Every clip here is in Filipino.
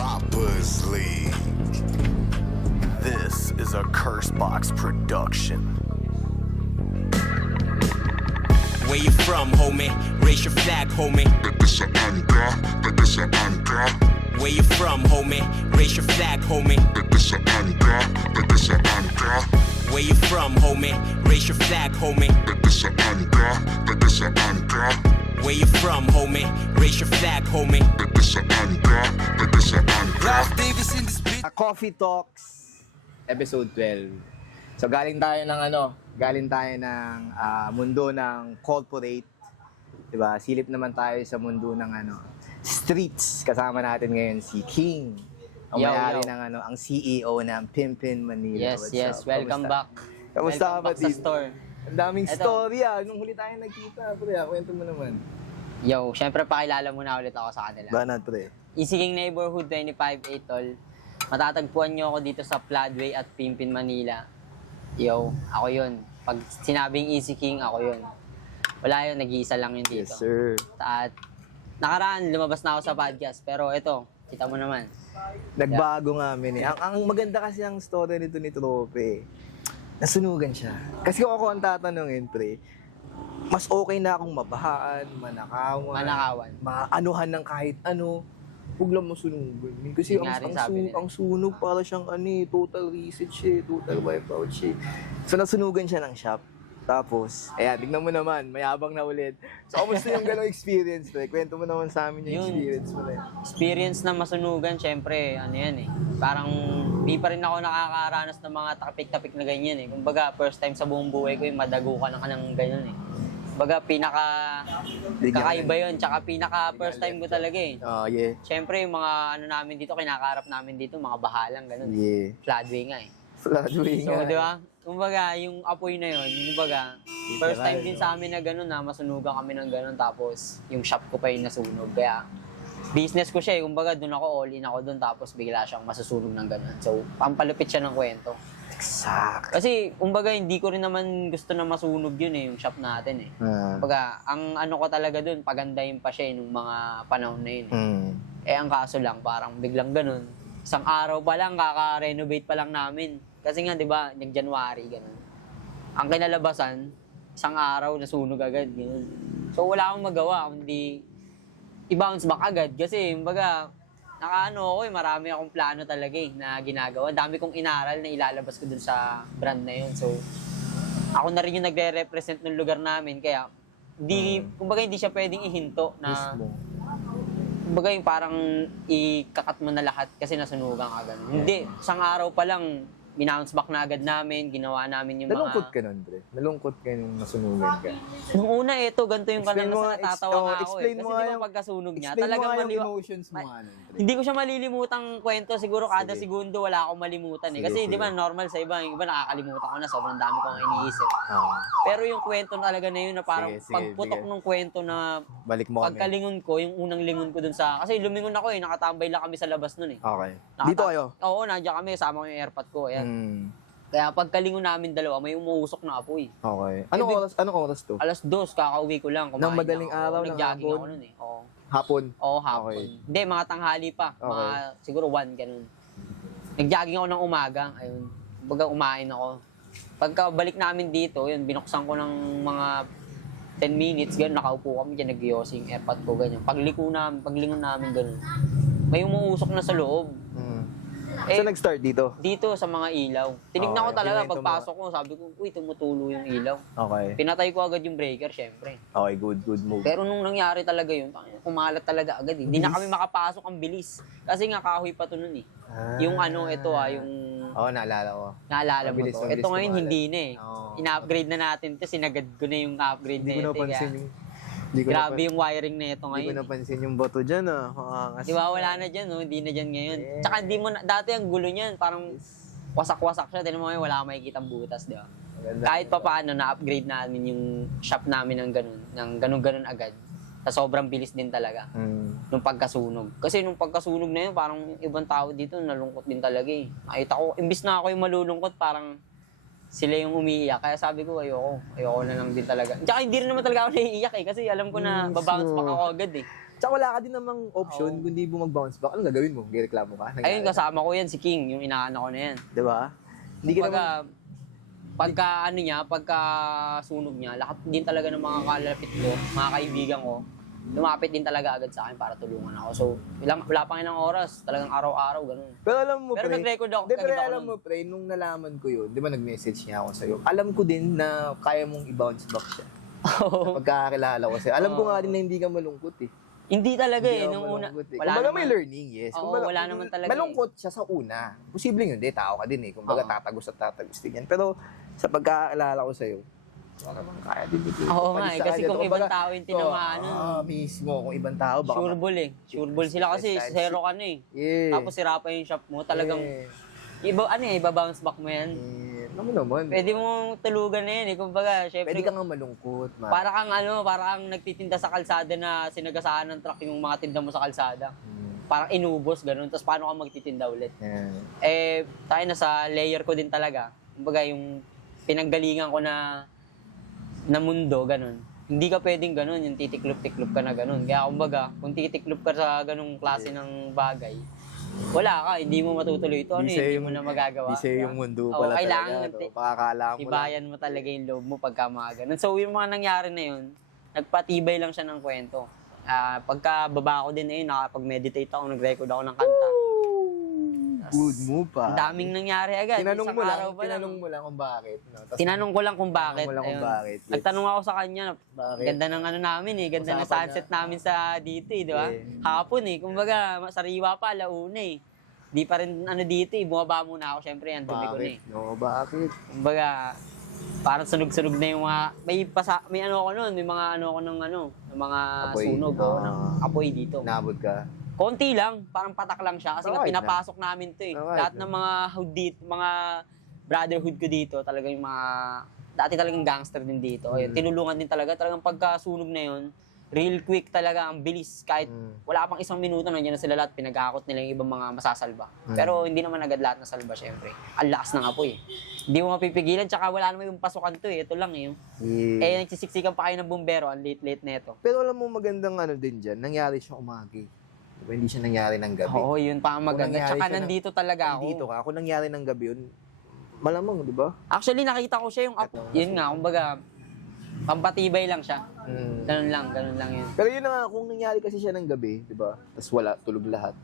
Robbers League. This is a Cursebox production. Where you from, homie? Raise your flag, homie. Where you from, homie? Raise your flag, homie. Where you from, homie? Raise your flag, homie. Where you from, homie? Raise your flag, homie. Ralph Davis in this bitch. Coffee Talks, episode 12. So galing tayo ng mundo ng corporate. Diba? Silip naman tayo sa mundo ng streets. Kasama natin ngayon si King. Ang Yo, may-ari yo. ng ang CEO ng Pimpin Manila. Yes, What's yes. up? Welcome back. Kamusta ka Welcome back sa batid? store. Ang daming Eto. story Nung huli tayo nagkita, pre. Kwento mo naman. Yo, syempre pakilala muna ulit ako sa kanila. Banat, pre. Easy King Neighborhood 25 tol. Matatagpuan nyo ako dito sa Floodway at Pimpin, Manila. Yo, ako yun. Pag sinabing Easy King, ako yun. Wala yun, nag-iisa lang yun dito. Yes, sir. At nakaraan, lumabas na ako sa podcast. Pero ito, kita mo naman. Nagbago nga amin eh. Ang maganda kasi ang story nito ni Trope, nasunugan siya. Kasi kung ako ang tatanungin, pre, mas okay na akong mabahaan, Manakawan. maanuhan ng kahit ano, huwag lang masunugan. Kasi Yun nga rin sabi nila. ang sunog para siyang total reset siya, total wipeout siya. So nasunugan siya ng shop. Tapos, ayan, tignan mo naman, mayabang na ulit. So, kamusta yung gano'ng experience, pre? Kwento mo naman sa amin yung Yun. experience mo na yun. Experience na masunugan, syempre, parang di pa rin ako nakakaranas ng mga tapik-tapik na ganyan eh. Kumbaga, first time sa buong buhay ko yung madago ka ng ganyan eh. Kumbaga, kakaiba yun, tsaka first time ko talaga eh. Oh, yeah. Syempre, yung mga namin dito, kinakaharap namin dito, mga bahalang ganun. Yeah. Floodway nga eh. Floodway So, nga. di ba? Kumbaga, yung apoy na yun, kumbaga, first time din sa amin na gano'n na masunugan kami ng gano'n tapos yung shop ko pa yung nasunog. Kaya, business ko siya eh. Kumbaga, doon ako, all in ako doon tapos bigla siyang masusunog ng gano'n. So, pampalupit siya ng kwento. Exact. Kasi, kumbaga, hindi ko rin naman gusto na masunog yun eh, yung shop natin eh. Kumbaga, ang ano ko talaga doon, pagandahin pa siya eh, nung mga panahon na yun eh. Eh, ang kaso lang, parang biglang gano'n. Isang araw pa lang, kaka-renovate pa lang namin. Kasi nga, di ba, nag-January, gano'n. Ang kinalabasan, isang araw, nasunog agad, gano'n. So, wala akong magawa, kundi i-bounce back agad. Kasi, kumbaga, ako marami akong plano talaga na ginagawa. Dami kong inaral na ilalabas ko dun sa brand na yun. So, ako na rin yung nagre-represent ng lugar namin. Kaya, kumbaga, hindi siya pwedeng ihinto na... Kumbaga yung parang ikakat mo na lahat kasi nasunugan ka ganun. Hindi, isang araw pa lang, binounce back na agad namin, ginawa namin yung Nalungkot mga... ka nun, pre. Nalungkot ka nung nasunugan ka. Nung una, ganito yung Explain mo kanalasan, nga, natatawa nga ako eh. explain Kasi mo di nga ba yung- pagkasunog niya, Explain mo talagang nga yung emotions mo nga nun, pre. Hindi ko siya malilimutang kwento, siguro kada Sige. segundo wala akong malimutan eh. Sige, Kasi sige. di ba normal sa iba, yung iba nakakalimutan ko na, sobrang dami kong iniisip. Pero yung kwento talaga na yun na parang Sige, sige, pagputok sige. ng kwento na Balik mo kami. pagkalingon ko, yung unang lingon ko dun sa... Kasi lumingon ako eh, nakatambay lang kami sa labas nun eh. Okay. Dito kayo? Oo, nandiyan kami, sama ko yung airpod ko. Ayan. Mm. Kaya pagkalingon namin dalawa, may umuusok na apoy. Okay. Anong oras to? Alas 2, kakauwi ko lang. Kumain Ng madaling lang ako. araw, ng Nag-jogging hapon? ako nun eh. Oo. Hapon? Oo, hapon. Okay. Hindi, mga tanghali pa. Mga siguro 1, ganun. Nag-jogging ako ng umaga. Ayun. Baga umain ako. Pagkabalik namin dito, yun, binuksan ko ng mga 10 minutes, ganun, nakaupo kami dyan, nag-yosing, airpod ko, ganyan. Paglingon namin, ganun. May umuusok na sa loob. Saan nag-start dito? Dito sa mga ilaw. Tinignan ko Okay, talaga kinuwento mo. pagpasok ko, sabi ko, uy, tumutulo yung ilaw. Okay. Pinatay ko agad yung breaker, syempre. Okay, good move. Pero nung nangyari talaga yun, kumalat talaga agad eh. Hindi na kami makapasok, ang bilis. Kasi nga kahoy pa to nun eh. Yung yung... Oo, naalala ko. Naalala mo Mabilis, to. mabilis Ito ngayon kumalat. hindi na eh. Oo. Ina-upgrade na natin to, sinagad ko na yung upgrade Hindi na ko ito. napansin Kaya, yung... Hindi ko grabe yung wiring na ito Hindi ko ngayon. napansin yung boto dyan, Di ba wala na dyan, no? Hindi na dyan ngayon. Tsaka hindi mo na, dati ang gulo niyan, parang wasak-wasak siya. Tinan mo ngayon, wala kang makikitang butas, di ba? Kahit pa paano, na-upgrade namin yung shop namin ng ganun agad. Sa sobrang bilis din talaga. Nung pagkasunog. Kasi nung pagkasunog na yun, parang ibang tao dito, nalungkot din talaga eh. Nakita ko, imbis na ako yung malulungkot, parang sila yung umiiyak. Kaya sabi ko, ayoko na lang din talaga. Tsaka hindi rin naman talaga ako naiiyak eh. Kasi alam ko na babounce back ako agad eh. Tsaka wala ka din namang option kung di mo mag-bounce back. Anong gagawin mo? Gireklamo ka? Ayun, kasama ko yan, si King, yung inaanak ko na yan. Di ba? Hindi ka naman... Pagka sunog niya, lahat din talaga ng mga kalapit ko, mga kaibigan ko, lumapit din talaga agad sa akin para tulungan ako. So, wala pang ilang oras, talagang araw-araw, ganun. Pero alam mo, Pero pre, nag-record ako. Pero agad ako alam nun. mo, pre, nung nalaman ko yun, di ba nag-message niya ako sa'yo, alam ko din na kaya mong i-bounce back siya. Oo. Pagkakakilala ko sa'yo. Alam ko nga din na hindi ka malungkot eh. Hindi talaga Hindi eh. ka Nung una, malungkot eh. wala Kumbaga may naman. learning, yes. Oo, Kumbaga, wala naman talaga malungkot siya sa una. Posibleng yun, tao ka din eh. Kumbaga Oo. tatagos at tatagos din yan. Pero sa pagkakakilala ko sa'yo, wala naman kaya din ito. Oo nga eh, kasi kung ibang tao yung tinamaan nun. Mismo, kung ibang tao, baka... Sure ball eh. Sure ball sila kasi Yes, zero ka na eh. Yeah. Tapos sira pa yung shop mo. Talagang, iba-bounce back mo yan. Ano mo naman? Pwede mo tulugan na yan eh. Kumbaga, syempre, Pwede ka nga malungkot, man. para kang nagtitinda sa kalsada na sinagasaan ng truck yung mga tinda mo sa kalsada. Parang inubos, ganun. Tapos paano ka magtitinda ulit? Yeah. Eh, tayo nasa layer ko din talaga. Kumbaga, yung pinanggalingan ko na mundo, ganun. Hindi ka pwedeng ganun, yung titiklop-tiklop ka na ganun. Kaya kumbaga, kung titiklop ka sa ganung klase ng bagay, wala ka, hindi mo matutuloy ito. Ano Di yun, sa'yo hindi mo na magagawa. Di sa'yo yung mundo Oo, pala kailangan talaga. No? Pakakala mo lang. ibayan mo talaga yung loob mo pagka mga ganun. So, yung mga nangyari na yun, nagpatibay lang siya ng kwento. Pagka baba ko din na yun, nakapag-meditate ako, nag-record ako ng kanta. Good mo pa. Ang daming nangyari agad. Tinanong Isang mo lang, araw pa lang. tinanong mo lang kung bakit. No? Tapos, Tinanong ko lang kung bakit. Tinanong mo lang kung Ayun. bakit, yes. Nagtanong ako sa kanya, Bakit? ganda ng ano namin eh, ganda ng Usapan sunset na. namin sa dito eh, di ba? Yeah. Hapon eh, kumbaga sariwa pa, alauna eh. Di pa rin ano dito eh, bumaba muna ako, syempre yan, dumi ko na eh. bakit? No, bakit? Kumbaga, parang sunog-sunog na yung mga, may ano ako nun, may mga ano ako ng mga Apoy. sunog o ng apoy dito. Nabot ka? Konti lang, parang patak lang siya kasi nga Alright na. pinapasok namin to eh. Alright Lahat na. ng mga hood dito, mga brotherhood ko dito, talagang yung mga dati talagang gangster din dito. Ayun, tinulungan din talagang pagkasunog na yun, real quick talaga, ang bilis. Kahit wala pang isang minuto, nandiyan na sila lahat, pinag-aakot nila yung ibang mga masasalba. Pero hindi naman agad lahat nasalba, syempre. Ang lakas ng apoy eh. Hindi mo mapipigilan, tsaka wala naman yung pasukan to eh. Ito lang eh. Yeah. Nagsisiksikan pa kayo ng bumbero, ang late-late neto. Pero alam mo magandang ano din dyan, nangyari siya umagi. Diba, hindi siya nangyari ng gabi. Oo, yun pa ang maganda. nangyari Tsaka siya nandito talaga ako. Nandito ka. Kung nangyari ng gabi yun, malamang, di ba? Actually, nakita ko siya yung yun nga, kumbaga, pampatibay lang siya. Mm. Ganun lang yun. Pero yun na nga, kung nangyari kasi siya ng gabi, di ba? Tapos wala, tulog lahat.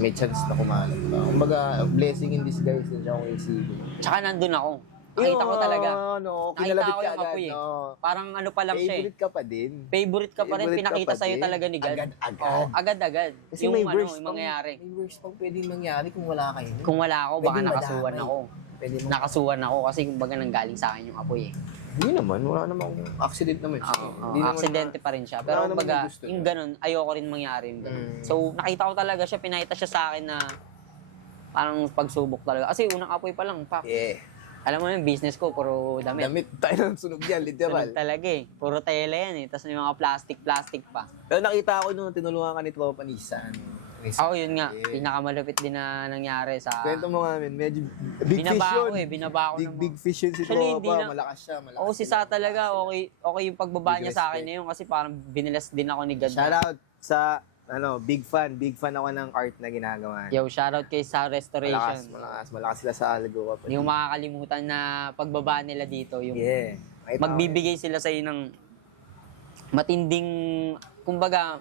May chance na kumalat. Kumbaga, blessing in disguise din siya kung isipin. Tsaka nandun ako. Nakita ko talaga. Ano, Nakita kinalabit ko ka yung agad. apoy eh. No. Parang ano pa lang siya eh. Favorite ka pa din. Favorite ka pa rin, Favorite ka pinakita pa sa'yo din. talaga ni God. Agad-agad. Oo, agad-agad. Kasi Yung may ano, worst yung mangyayari. May worst pang pwedeng mangyari kung wala kayo. Kung wala ako, baka Pwedeng nakasuhan madamay. ako. Pwede mo. Nakasuhan ako kasi kumbaga nanggaling sa akin yung apoy eh. Hindi naman, wala namang accident naman siya. Oo, Hindi naman aksidente pa rin siya. wala Pero naman kumbaga, yung gusto yung niya. ganun, ayoko rin mangyari yung ganun. Mm. So, nakita ko talaga siya, pinakita siya sa akin na parang pagsubok talaga. Kasi unang apoy pa lang, pak. Yeah. Alam mo yung business ko, puro damit. Damit tayo ng sunog yan, literal. Sunog talaga eh. Puro tela yan eh. Tapos may mga plastic pa. Pero nakita ko nung tinulungan ka ni Tropa Nissan. Ako yun nga, Yeah. pinakamalupit din na nangyari sa... Kwento mo nga, men, medyo big fish Binaba yun. ako eh, binaba ako ng Big fish yun si Actually, hindi Tropa. lang- Malakas siya, malakas. Oo, si Sa talaga, okay yung pagbaba niya sa akin Big na yun kasi parang binilas din ako ni God. Shoutout sa, big fan ako ng art na ginagawa. Yo, shoutout kay Sa Restoration. Malakas sila sa Algo. Hindi mo makakalimutan na pagbaba nila dito, yung Yeah. Makita ko. magbibigay sila sa ng matinding, kumbaga,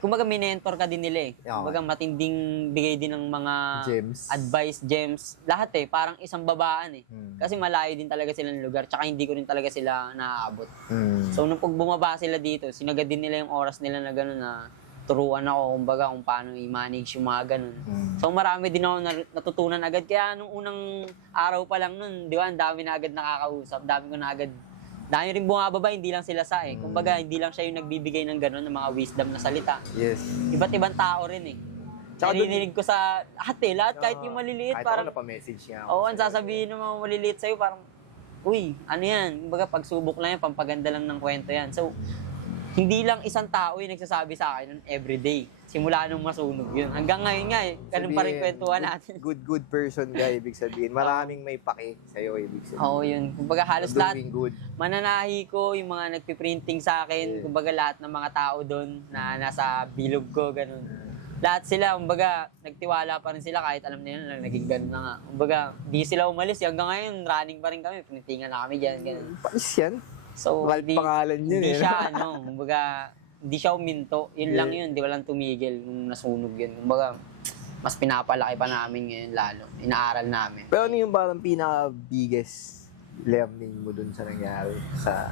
kumbaga minentor ka din nila eh. Oo. Kumbaga matinding bigay din ng mga Gems. advice, gems, lahat eh, parang isang babaan eh. Hmm. Kasi malayo din talaga sila ng lugar, tsaka hindi ko rin talaga sila naaabot. Mm. So nung pag bumaba sila dito, sinagad din nila yung oras nila na gano'n na turuan ako kumbaga kung paano i-manage yung mga gano'n. Mm. So marami din ako natutunan agad. Kaya nung unang araw pa lang nun, di ba, ang dami na agad nakakausap. Dami rin bumababa, hindi lang sila sa eh. Kumbaga, hindi lang siya yung nagbibigay ng gano'n, ng mga wisdom na salita. Yes. Iba't ibang tao rin eh. Tsaka Naririnig ko sa lahat kahit yung maliliit, Kahit parang, ako napamessage niya ako. oo, ang sasabihin ng mga maliliit sa'yo, parang, uy, ano yan? Kumbaga, pagsubok lang yan, pampaganda lang ng kwento yan. So, hindi lang isang tao yung nagsasabi sa akin nun everyday. Simula nung masunog yun. Hanggang ngayon nga eh, ganun pa rin Sabihin, kwentuhan natin. Good person ka, ibig sabihin. Maraming may pake sa'yo, ibig sabihin. Oo, yun. Kumbaga halos lahat, Doing good. mananahi ko, yung mga nagpiprinting sa akin, kumbaga lahat ng mga tao doon na nasa bilog ko, ganun. Lahat sila, kumbaga, nagtiwala pa rin sila kahit alam nila na naging ganun na nga. Kumbaga, di sila umalis. Hanggang ngayon, running pa rin kami. Printingan na kami dyan, ganun. Panis yan. So, Ralph pangalan yun hindi eh. siya, kumbaga, hindi siya uminto. Yun lang yun, di walang tumigil nung nasunog yun. Kumbaga, mas pinapalaki pa namin ngayon lalo. Inaaral namin. Pero ano yung parang pinaka-biggest learning mo dun sa nangyari sa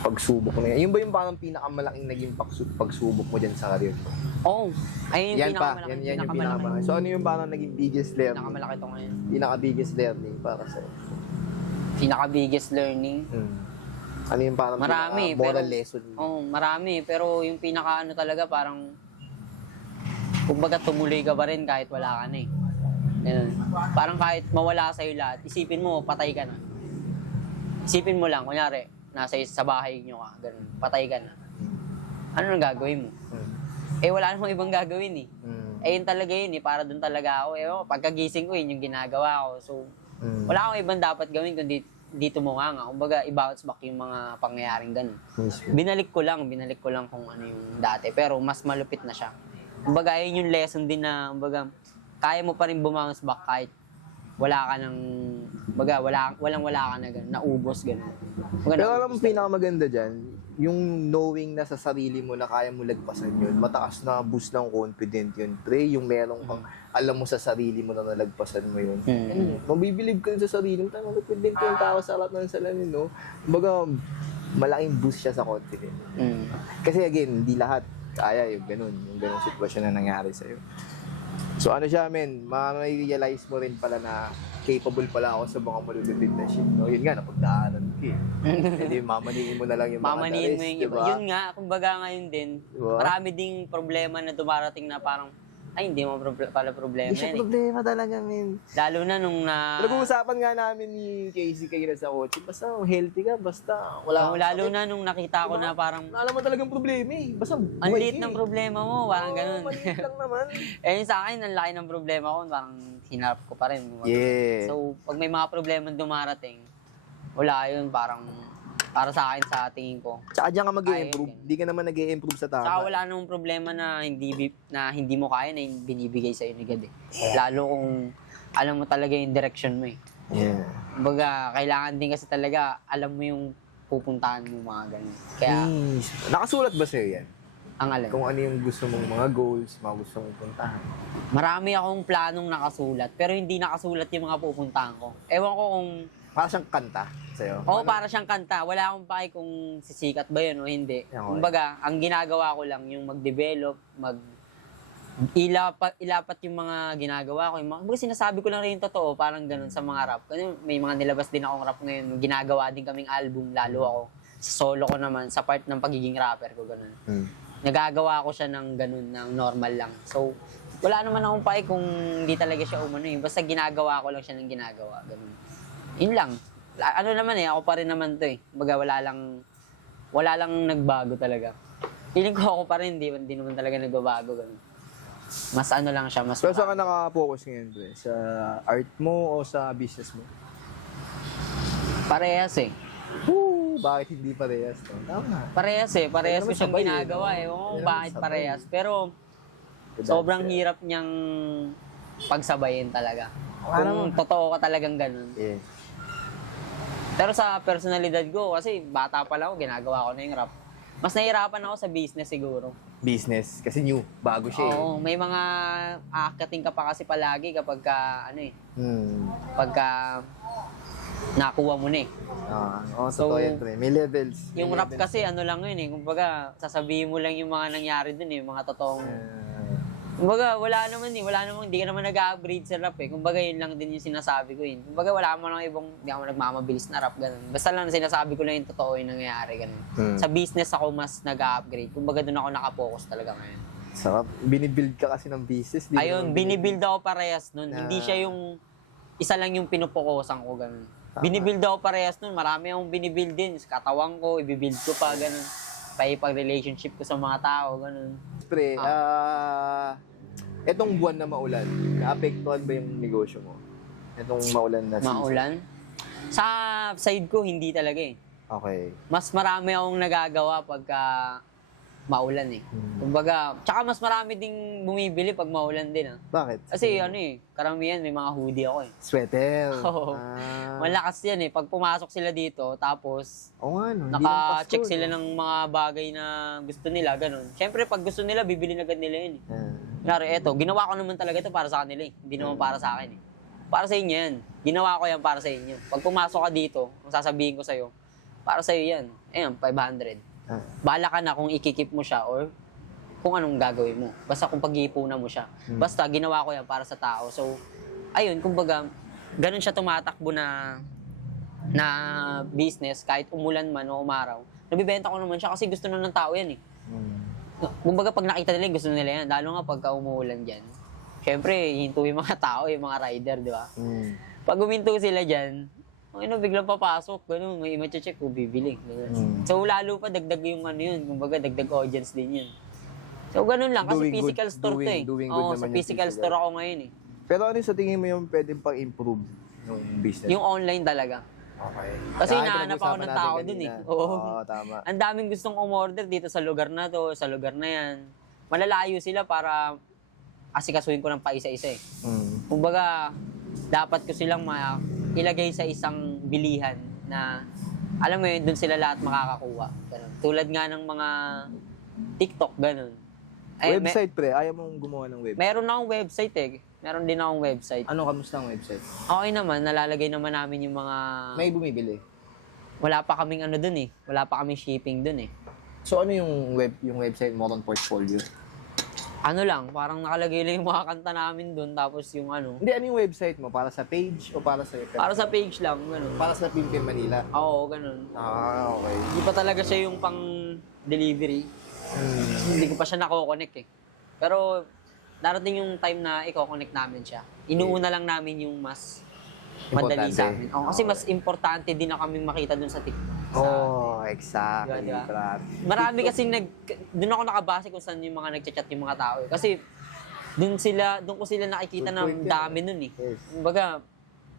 pagsubok na yan? Yun ba yung parang pinakamalaking naging pagsubok mo dyan sa career mo? Oo. Ayun yung Yan pa, pinakamalaki. yan yung pinakamalaki. So ano yung parang naging biggest learning? Pinakamalaki to ngayon. Pinaka-biggest learning para sa'yo? Pinaka-biggest learning. Ano yung parang Marami, moral pero- lesson mo? Oo, marami. Pero yung pinaka talaga parang kumbaga tumuloy ka pa rin kahit wala ka na eh. Ganun. Parang kahit mawala sa'yo lahat, isipin mo, patay ka na. Isipin mo lang, kunyari, sa bahay nyo ka, ganun, patay ka na. Ano nang gagawin mo? Eh wala namang ibang gagawin eh. Eh yun talaga yun eh, para dun talaga ako. Eh pagkagising ko yun yung ginagawa ko. So wala akong ibang dapat gawin kundi dito mo nga. Kumbaga i-bounce back yung mga pangyayaring ganun. Binalik ko lang kung ano yung dati. Pero mas malupit na siya. Kumbaga yun yung lesson din na, kumbaga, kaya mo pa rin bumounce back kahit wala ka ng, kumbaga, wala ka na ganun, naubos ganun. Kumbaga, Pero alam mo pinakamaganda dyan, yung knowing na sa sarili mo na kaya mo lagpasan yun, mataas na boost ng confident yun. Pre, yung meron kang alam mo sa sarili mo na nalagpasan mo yun. Mabibilib ka rin sa sarili mo, tama, confident yung tao sa lahat ng salamin, no? Kumbaga, malaking boost siya sa confidence. Kasi again, hindi lahat kaya yung ganun sitwasyon na nangyari sa'yo. So ano siya, men, ma-realize mo rin pala na capable pala ako sa mga malulupit na shit. No? Yun nga, napagdaanan ko eh. Hindi, mamaniin mo na lang yung mga mamaniin mo dares, yung diba? iba. Yun nga, kumbaga ngayon din, Diba? marami ding problema na dumarating na parang, ay hindi mo pala problema Hindi siya yan eh. problema talaga, men. Lalo na nung Nag-uusapan nga namin ni Casey kayo na sa kotse, basta healthy ka, basta wala kang lalo sakit. na nung nakita ko na parang, Wala naman talagang problema eh. Basta ang buhay liit ka ng eh. problema mo, parang ganun. Maliit lang naman. Eh yun sa akin, ang laki ng problema ko, parang hinarap ko pa rin. Yeah. So, pag may mga problema dumarating, wala yun, parang, para sa akin, sa tingin ko. Tsaka diyan ka mag-i-improve. Ayun. Di ka naman nag-i-improve sa tama. Saka wala namang problema na hindi mo kaya na yung binibigay sa'yo ni God eh. Lalo kung alam mo talaga yung direction mo eh. Yeah. Kumbaga, kailangan din kasi talaga alam mo yung pupuntahan mo mga ganun. Kaya, Nakasulat ba sa'yo yan? ang alam. Kung ano yung gusto mong mga goals, mga gusto mong puntahan. Marami akong planong nakasulat, pero hindi nakasulat yung mga pupuntahan ko. Ewan ko kung Para siyang kanta sa'yo. oo, para siyang kanta. Wala akong pake kung sisikat ba yun o hindi. Okay. Kumbaga, ang ginagawa ko lang yung mag-develop, ilapat yung mga ginagawa ko. Kumbaga, sinasabi ko lang rin yung totoo, parang ganun sa mga rap. Kasi may mga nilabas din akong rap ngayon. Ginagawa din kaming album, lalo ako. Sa solo ko naman, sa part ng pagiging rapper ko, ganun. Nagagawa ko siya ng ganun, ng normal lang. So, wala naman akong pake kung hindi talaga siya umano eh. Basta ginagawa ko lang siya ng ginagawa, ganun. Yun lang. Ano naman eh, ako pa rin naman to eh. Baga wala lang nagbago talaga. Feeling ko ako pa rin, hindi naman talaga nagbabago. Ganun. Mas ano lang siya, mas Pero saan ka naka-focus ngayon, pre? Sa art mo o sa business mo? parehas eh. Woo! Bakit hindi parehas? No? Tama. Parehas eh. Parehas ko Hindi naman siyang sabay eh, ginagawa no? eh. Oo, Hindi naman bakit sabay. parehas. Pero Good sobrang answer. hirap niyang pagsabayin talaga. Ano? Kung totoo ka talagang ganun. Yeah. Pero sa personalidad ko, kasi bata pa lang ako, ginagawa ko na yung rap. Mas nahihirapan ako sa business siguro. Business. Kasi new. Bago siya eh. Oo, may mga aakating ka pa kasi palagi kapag ka, pagka nakuha mo na eh. So, totoo yan, pre. May levels. Yung rap kasi ano lang yun eh, kumbaga sasabihin mo lang yung mga nangyari dun eh, yung mga totoong. Kumbaga wala naman, hindi ka naman nag-upgrade sa rap eh. Kumbaga yun lang din yung sinasabi ko yun. Kumbaga wala mo lang ibang, hindi ako nagmamabilis na rap, ganun. Basta lang sinasabi ko lang yung totoo yung nangyayari, ganun. Sa business ako mas nag-upgrade. Kumbaga dun ako nakapokus talaga ngayon. Sarap. Binibuild ka kasi ng business. Di Ayun, mo naman binibuild ako parehas nun. Hindi siya yung isa lang yung pinupokusan ko, ganun. Binibuild ako parehas nun. Marami akong binibuild din. Sa katawan ko, ibibuild ko pa, ganun. pag-relationship ko sa mga tao, ganun. Pre, etong buwan na maulan, naapektuhan ba yung negosyo mo? Etong maulan na season? Maulan. Sa side ko, hindi talaga eh. Okay. Mas marami akong nagagawa pagka maulan eh. Kumbaga, tsaka mas marami ding bumibili pag maulan din ah. Bakit? Kasi ano eh, karamihan may mga hoodie ako eh. Sweater. Oo. Ah. Malakas yan eh. Pag pumasok sila dito, tapos Oo nga, no? Hindi lang naka-check Pasko, sila no? ng mga bagay na gusto nila, ganun. Siyempre, pag gusto nila, bibili na agad nila yun eh. Klaro, eto, ginawa ko naman talaga ito para sa kanila eh. Hindi naman para sa akin eh. Para sa inyo yan. Ginawa ko yan para sa inyo. Pag pumasok ka dito, ang sasabihin ko sa'yo, para sa'yo yan. Ayan, 500. Bala ka na kung ikikip mo siya or kung anong gagawin mo. Basta kung pag-iipunan mo siya. Basta ginawa ko yan para sa tao. So, ayun, kumbaga, ganun siya tumatakbo na business kahit umulan man o umaraw. Nabibenta ko naman siya kasi gusto na ng tao yan eh. Kumbaga pag nakita nila, gusto nila yan. Lalo nga pagka umuulan dyan. Siyempre, hinto yung mga tao, yung mga rider, di ba? Pag huminto sila dyan, biglang papasok, gano'n, may check kung bibili. So, lalo pa, dagdag yung ano yun, kumbaga, dagdag audience din yun. So, gano'n lang, kasi Doing physical good- store to eh. doing good Oo, naman sa yung physical physical. store ako ngayon eh. Pero ano sa tingin mo yung pwedeng pang-improve ng business? Yung online talaga. Okay. Kasi Ah, hinahanap ako pinag-usapan ng natin tao kanina. dun eh. Oo. Oo, tama. Ang daming gustong umorder dito sa lugar na to, sa lugar na yan. Malalayo sila para asikasuhin ko ng paisa-isa eh. Kumbaga, dapat ko silang ilagay sa isang bilihan na, alam mo yun, dun sila lahat makakakuha. Ganun. Tulad nga ng mga TikTok, ganun. Ay, Website, pre. Ayaw mong gumawa ng website. meron akong website eh. Meron din akong website. Ano, kamusta ang website? Okay naman, nalalagay naman namin yung mga... May bumibili. Wala pa kaming ano dun eh. Wala pa kaming shipping dun eh. So ano yung website mo on portfolio? Ano lang, parang nakalagay lang yung mga kanta namin dun, tapos yung ano. Hindi, ano yung website mo? Para sa page o para sa... Para sa page lang, ganun. Para sa Pimpin Manila? Oo, ganun. Ah, okay. Hindi pa talaga siya yung pang delivery. Hindi ko pa siya nako-connect eh. Pero darating yung time na i-connect namin siya. Inuuna lang namin yung mas madali Importante. sa amin. Oo, kasi mas importante din na kaming makita dun sa TikTok. Oh, exactly. Diba? Grabe. Marami kasi doon ako nakabase kung saan yung mga nagchat-chat yung mga tao. Eh. Kasi doon ko sila nakikita Good na point dami yan. nun eh. Yes. Kumbaga,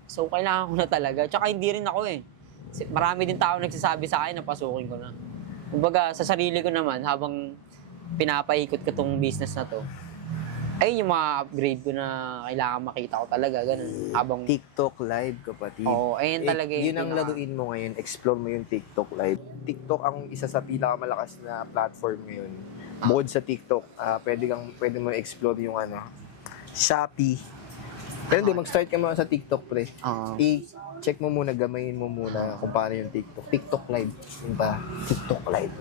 so kailangan ko na talaga. Tsaka hindi rin ako eh. Marami din tao nagsasabi sa akin na pasukin ko na. Kumbaga, sa sarili ko naman, habang pinapaikot ko tong business na to, ayun yung mga upgrade ko na kailangan makita ko talaga, ganun. Habang, TikTok live, kapatid. Oo, ayun talaga yung Yun ang laruin mo ngayon. Explore mo yung TikTok live. TikTok ang isa sa pinakamalakas na platform ngayon. Bukod sa TikTok, pwede mo explore yung Shopee. Pero di, mag-start ka muna sa TikTok, pre. I-check mo muna, gamayin mo muna kung paano yung TikTok. TikTok live. Yun ba? TikTok live.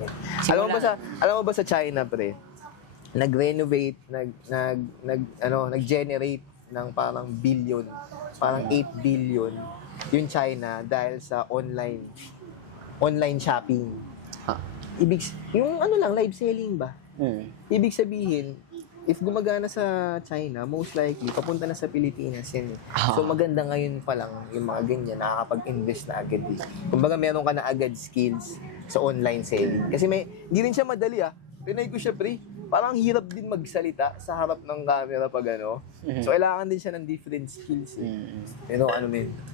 Alam mo ba sa China, pre? Nag-renovate, nag-generate ng parang billion, parang 8 billion yung China dahil sa online shopping. Yung live selling ba? Ibig sabihin, if gumagana sa China, most likely, papunta na sa Pilipinas yan. So maganda ngayon pa lang yung mga ganyan, nakakapag-invest na agad. Kumbaga meron ka na agad skills sa online selling. Kasi hindi rin siya madali Pinay ko siya, pre. Parang hirap din magsalita sa harap ng camera pag So, kailangan din siya ng different skills. Pero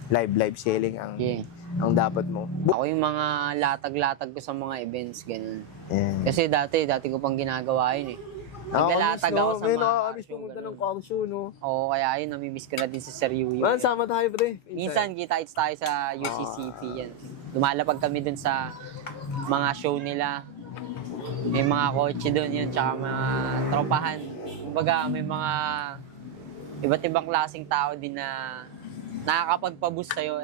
live selling ang dapat mo. ako yung mga latag-latag ko sa mga events, ganun. Yeah. Kasi dati ko pang ginagawa yun eh. Naglalatag ako sa mga nakakamiss car show, pumunta ng ganun. car show, no? Oo, kaya yun, namimiss ko na din si Sir Yuyo. Man, sama tayo, pre. Minsan, kita-its tayo sa UCCP yan. Lumalapag kami dun sa mga show nila. May mga kotse dun yun, tsaka mga tropahan. Kumbaga, may mga iba't ibang klaseng tao din na nakakapagpa-boost sa'yo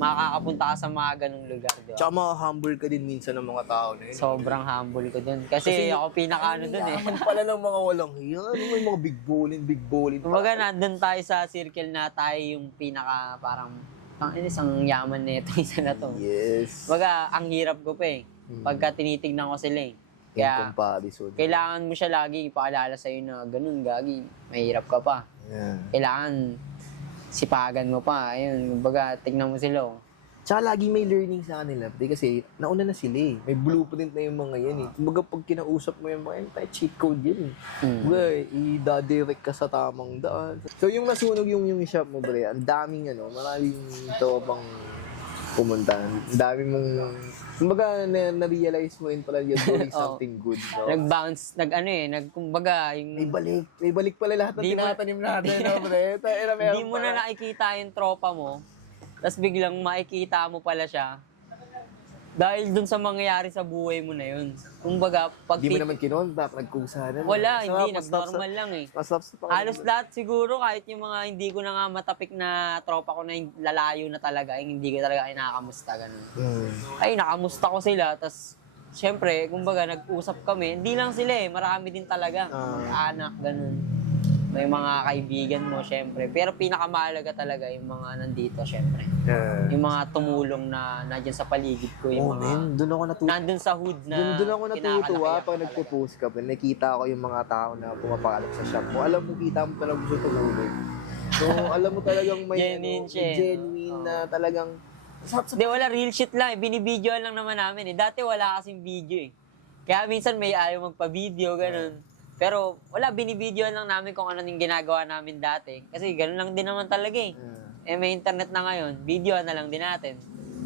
makakapunta ka sa mga ganung lugar, di ba? Tsaka humble ka din minsan ng mga tao na yun. Sobrang humble ko dun. Kasi ako pinaka dun eh. Yaman pala ng mga walang hiya. May mga big bowling. Kumbaga, nandun tayo sa circle na tayo yung pinaka parang isang yaman na ito, isa na to. Yes. Kumbaga, ang hirap ko pa eh. Pagka tinitignan ko sila eh. In Kaya, comparison. kailangan mo siya lagi ipaalala sa'yo na ganun, gagi. Mahirap ka pa. Yeah. Kailangan sipagan mo pa. Ayun, kumbaga, tignan mo sila. Oh. Tsaka lagi may learning sa kanila. Kasi nauna na sila eh. May blueprint na yung mga yan eh. Kumbaga pag kinausap mo yung mga yan, tayo cheat code yan eh. Kumbaga, i-direct ka sa tamang daan. So yung nasunog yung shop mo, bre, ang daming maraming tropang pumunta. Ang dami mong, kumbaga na-realize mo yun pala you're doing something good. So, Nag-bounce, kumbaga, yung... may balik pala lahat ng Di na- tinatanim natin, no, bre? Hindi mo na nakikita yung tropa mo, tapos biglang makikita mo pala siya dahil dun sa mangyayari sa buhay mo na yun. Kumbaga, pag... Hindi mo naman kinontak, nagkusahan. Wala, hindi. Nag-normal lang eh. Masarap sa Halos lahat siguro, kahit yung mga hindi ko na nga matapik na tropa ko na yung lalayo na talaga, yung hindi ko talaga kinakamusta, ganun. Ay, nakamusta ko sila, tapos syempre, kumbaga, nag-usap kami. Hindi lang sila eh, marami din talaga. Anak, ganun. May mga kaibigan mo, syempre. Pero pinakamahalaga talaga yung mga nandito, syempre. Yung mga tumulong na nandiyan sa paligid ko. Yung mga doon ako natutuwa. nandun sa hood na Doon ako natutuwa kinakalaki pag ako nagpo-post ka. Nakita ko yung mga tao na pumapalak sa shop mo. Alam mo, kita mo talagang gusto tumulong. So, alam mo talagang may Genuine siya, no? genuine na talagang Hindi, wala, real shit lang. Binibidyoan lang naman namin eh. Dati wala kasing video eh. Kaya minsan may ayaw magpa-video, ganun. Pero wala, binibidyoan lang namin kung ano yung ginagawa namin dati. Kasi ganun lang din naman talaga eh. May internet na ngayon, videoan na lang din natin.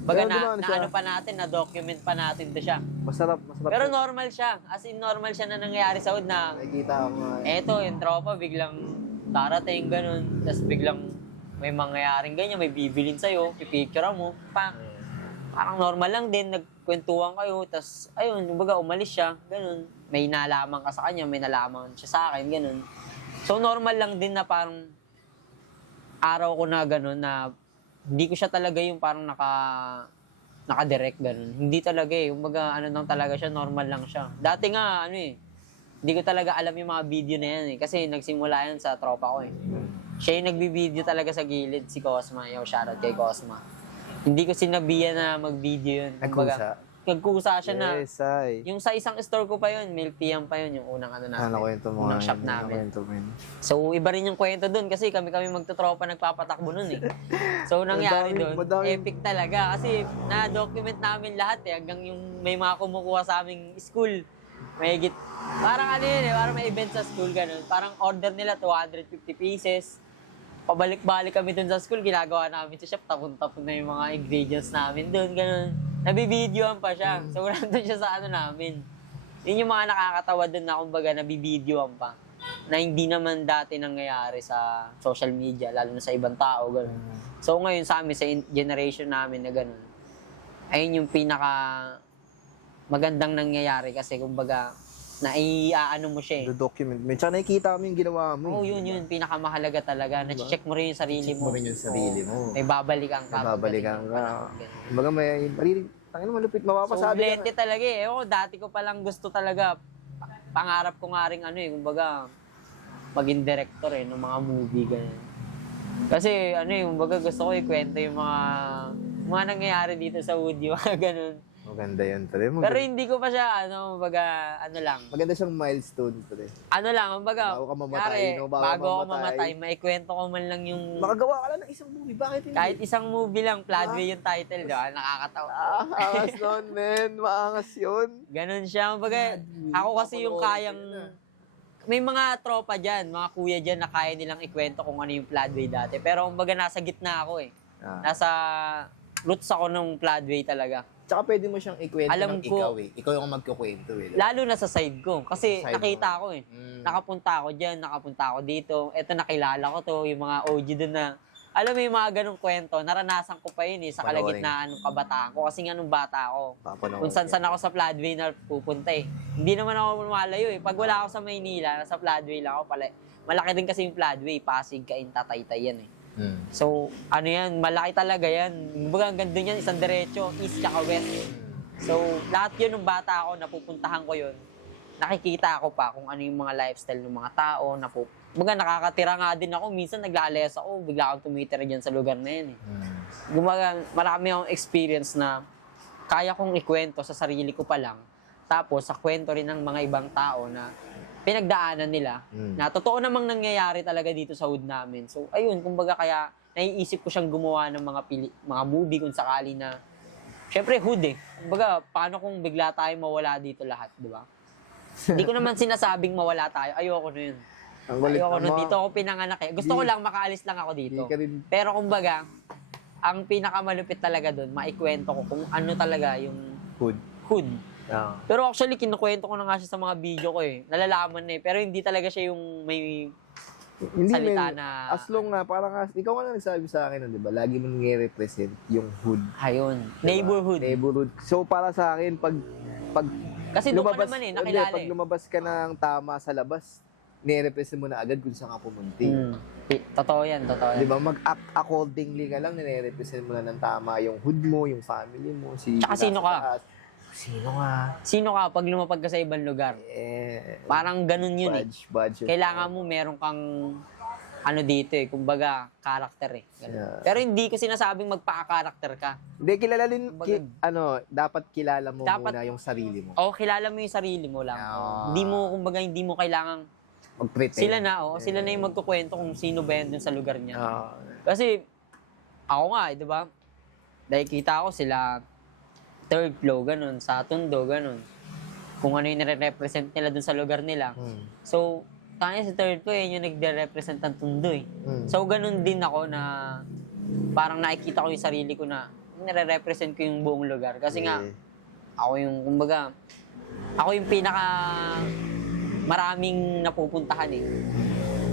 Baga Pero na ano pa natin, na-document pa natin to siya. masarap. Pero normal siya. As in, normal siya na nangyayari sa hood na Nakikita ko nga. eto, yung tropa, biglang darating, ganun. Tapos biglang may mangyayaring ganyan, may bibilin sa'yo, pipicture mo, parang normal lang din, nagkwentuhan kayo, tapos ayun, kumbaga umalis siya, ganun. May nalaman ka sa kanya, may nalaman siya sa akin, ganun. So normal lang din na parang araw ko na ganun na hindi ko siya talaga yung parang naka-direct ganun. Hindi talaga eh, kumbaga ano lang talaga siya, normal lang siya. Dati nga hindi ko talaga alam yung mga video na yan eh, kasi nagsimula yan sa tropa ko eh. Siya yung nagbibideo talaga sa gilid, si Cosma. Yo, shoutout kay Cosma. Hindi ko sinabihan na mag-video yun. Nagkusa? Nagkusa siya na. Yes, ay. Yung sa isang store ko pa yun, Milk Tiam pa yun, yung unang ano namin. Kwento mo unang nga shop yun, namin. kwento mo yun. So, iba rin yung kwento dun kasi kami magtutropa nagpapatakbo nun eh. So, nangyari dun, epic talaga. Kasi na-document namin lahat eh, hanggang yung may mga kumukuha sa aming school. May parang ano yun eh, parang may event sa school, ganun. Parang order nila 250 pieces. Pabalik-balik kami dun sa school, ginagawa namin sa shop, tapon-tapon na yung mga ingredients namin dun, ganun. Nabibidyoan pa siya. So, nandun siya sa ano namin. Yun yung mga nakakatawa dun na kumbaga nabibidyoan pa. Na hindi naman dati nangyayari sa social media, lalo na sa ibang tao, ganun. So, ngayon sa amin, sa generation namin na ganun, ayun yung pinaka magandang nangyayari kasi kumbaga naiaano mo siya eh. Do-document mo. Tsaka nakikita mo yung ginawa mo. Oo, yun. Pinakamahalaga talaga. Na-check mo rin yung sarili mo. Check mo rin yung sarili mo. May babalikan ka. May babalikan ka. Kumbaga may tangin mo malupit, So, mapapasabi blente talaga eh. Oo, dati ko palang gusto talaga. Pangarap ko nga rin ano eh. Kumbaga, maging director eh ng mga movie, ganyan. Kasi ano eh, kumbaga gusto ko ikwento yung mga nangyayari dito sa Woody, mga ganun. Maganda yun, pre. Pero hindi ko pa siya, kumbaga, ano lang. Maganda siyang milestone, pre. Ano lang, kumbaga, Bago ka mamatay, kunyari, no? bago ako mamatay, maikwento ko man lang yung... Makagawa ka lang ng isang movie, bakit hindi? Kahit isang movie lang, Floodway yung title, di ba? Nakakatawa. Angas nun, men. Maangas yun. Ganun siya. Kumbaga, ako kasi yung kayang... May mga tropa dyan, mga kuya dyan na kaya nilang ikwento kung ano yung Floodway dati. Pero kumbaga, nasa gitna ako eh. Nasa roots ako ng Floodway talaga. Tsaka pwede mo siyang ikwento Alam ng ko- ikaw eh. Ikaw yung magkukwento eh. Lalo na sa side ko. Kasi Sa side nakita mo. ko eh. Nakapunta ako dyan, nakapunta ako dito. Eto, nakilala ko to, yung mga OG dun na... Alam mo yung mga ganong kwento, naranasan ko pa yun eh, sa Panoorin. kalagitnaan ng kabataan ko. Kasi nga nung bata ako, Papanoorin. kung saan ako sa Floodway na pupunta eh. Hindi naman ako lumalayo eh. Pag wala ako sa Maynila, nasa Floodway lang ako pala. Malaki din kasi yung Floodway, Pasig, Cainta, Taytay yan eh. So, ano yan, malaki talaga yan. Kumbaga hanggang doon yan, isang diretso, east tsaka west. So, lahat yun nung bata ako, napupuntahan ko yun. Nakikita ko pa kung ano yung mga lifestyle ng mga tao. Kumbaga nakakatira nga din ako. Minsan naglalayas ako, bigla akong tumitira dyan sa lugar na yan eh. Kumbaga, marami akong experience na kaya kong ikwento sa sarili ko pa lang. Tapos, sa kwento rin ng mga ibang tao na pinagdaanan nila na totoo namang nangyayari talaga dito sa hood namin. So, ayun, kumbaga kaya naiisip ko siyang gumawa ng mga movie kung sakali na syempre hood eh. Kumbaga, paano kung bigla tayo mawala dito lahat, di ba? Hindi ko naman sinasabing mawala tayo. Ayoko na yun. Ayoko na dito ako pinanganak eh. Gusto ko lang makaalis lang ako dito. Pero kumbaga, ang pinakamalupit talaga doon, maikwento ko kung ano talaga yung hood. Pero actually, kinukwento ko na nga siya sa mga video ko eh. Nalalaman na eh. Pero hindi talaga siya yung may salita na... As long na, parang ikaw nga na nagsabi sa akin, di ba? Lagi mo nire-represent yung hood. Ayun. Diba? Neighborhood. So, para sa akin, pag kasi doon ka naman eh, nakilala pag lumabas ka ng tama sa labas, nire-represent mo na agad kung saan ka pumunti. Totoo yan. Di ba? Mag-act accordingly ka lang, nire-represent mo na ng tama yung hood mo, yung family mo. Tsaka sino ka? Sino ka pag lumapag ka sa ibang lugar? Parang ganun yun badge. Kailangan mo meron kang ano dito eh, kumbaga, karakter eh. Pero hindi ko sinasabing magpaka-karakter ka. Hindi, kilala din, dapat kilala mo muna yung sarili mo. Kilala mo yung sarili mo lang. Hindi mo kailangang mag-pretend. Sila na yung magkukwento kung sino ba yan dun sa lugar niya. Kasi, ako nga, di ba? Dahil kita ko sila, third flow, ganun, sa Tondo, ganun. Kung ano yung nire-represent nila dun sa lugar nila. So, tayo sa third flow, yung nagre-represent ng Tondo eh. So, ganun din ako na parang nakikita ko yung sarili ko na nire-represent ko yung buong lugar. Kasi nga, ako yung, kumbaga, ako yung pinaka maraming napupuntahan eh.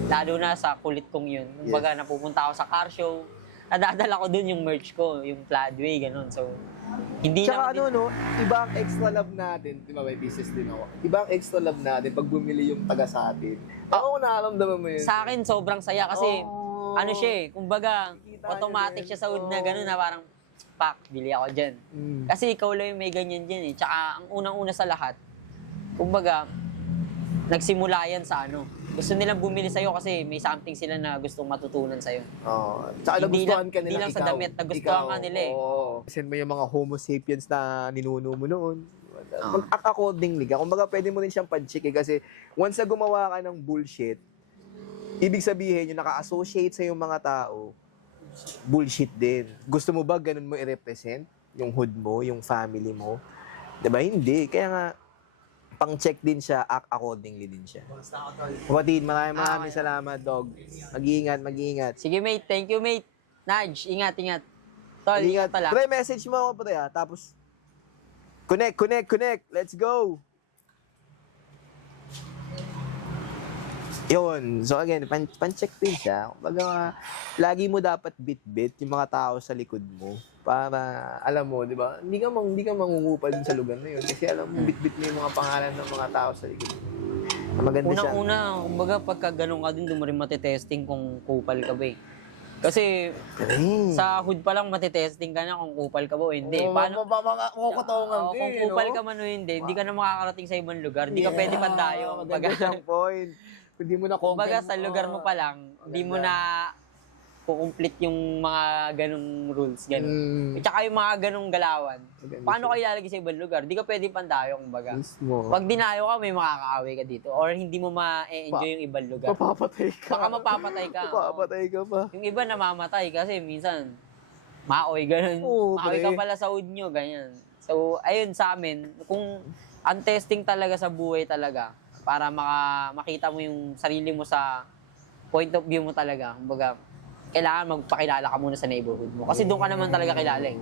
Lalo na sa kulit kong yun. Kumbaga, napupunta ako sa car show, nadadala ko dun yung merch ko, yung Floodway, ganun. So, hindi tsaka naman... iba ang extra love natin, di ba may business din ako, iba ang extra love natin pag bumili yung taga sa atin. Ako naaramdaman mo yun. Sa akin, sobrang saya kasi, ano siya eh, kumbaga, automatic siya sa hood na gano'n na parang, pak, bili ako dyan. Kasi ikaw lang yung may ganyan dyan eh. Tsaka, ang unang-una sa lahat, kumbaga, nagsimula yan sa ano. Gusto nilang bumili sa'yo kasi may something sila na gustong matutunan sa'yo. Tsaka nagustuhan ka nila. Hindi lang sa damit, nagustuhan ka nila eh. Kasi may yung mga homo sapiens na ninuno mo noon. Mag-act accordingly ka. Kumbaga, pwede mo rin siyang pan-check eh. Kasi once na gumawa ka ng bullshit, ibig sabihin yung naka-associate sa yung mga tao, bullshit din. Gusto mo ba ganun mo i-represent? Yung hood mo, yung family mo? Diba? Hindi. Kaya nga, pang-check din siya, act accordingly din siya. Kapatid, maraming salamat, dog. Mag-iingat. Sige, mate. Thank you, mate. Nudge, ingat. Tol, ingat pala. Pre, message mo ako, pre, Tapos, connect. Let's go. Yun. So, again, pan-check din siya. Kumbaga, lagi mo dapat bit-bit yung mga tao sa likod mo. Para, alam mo, di ba? Hindi ka mangungupal din sa lugar na yun. Kasi alam mo, bit-bit mo yung mga pangalan ng mga tao sa likod mo. Maganda siya. Unang-una, kumbaga, pagka ganun ka din, doon mo rin matitesting kung kupal ka ba eh. Kasi, sa hood pa lang matitesting ka na kung kupal ka ba o hindi. Paano? Kukutongan Kung kupal ka man o hindi ka na makakarating sa ibang lugar. Hindi ka pwede pandayo. Maganda siyang point. Hindi mo na kumbaga, sa lugar mo pa lang, hindi mo na kukumplete yung mga ganung rules, ganun. At saka yung mga ganung galawan. Paano ka ilalagay sa ibang lugar? Di ka pwede pandayo, kumbaga. Pag dinayo ka, may makakaaway ka dito. Or hindi mo ma-enjoy yung ibang lugar. Mapapatay ka. Baka mapapatay ka. Mapapatay ka pa. Yung iba namamatay kasi minsan, maoy, ganun. Maoy ka pala sa hood nyo, ganyan. So, ayun sa amin, kung ang testing talaga sa buhay talaga, para makita mo yung sarili mo sa point of view mo talaga. Kumbaga, kailangan magpakilala ka muna sa neighborhood mo. Kasi doon ka naman talaga kilala eh.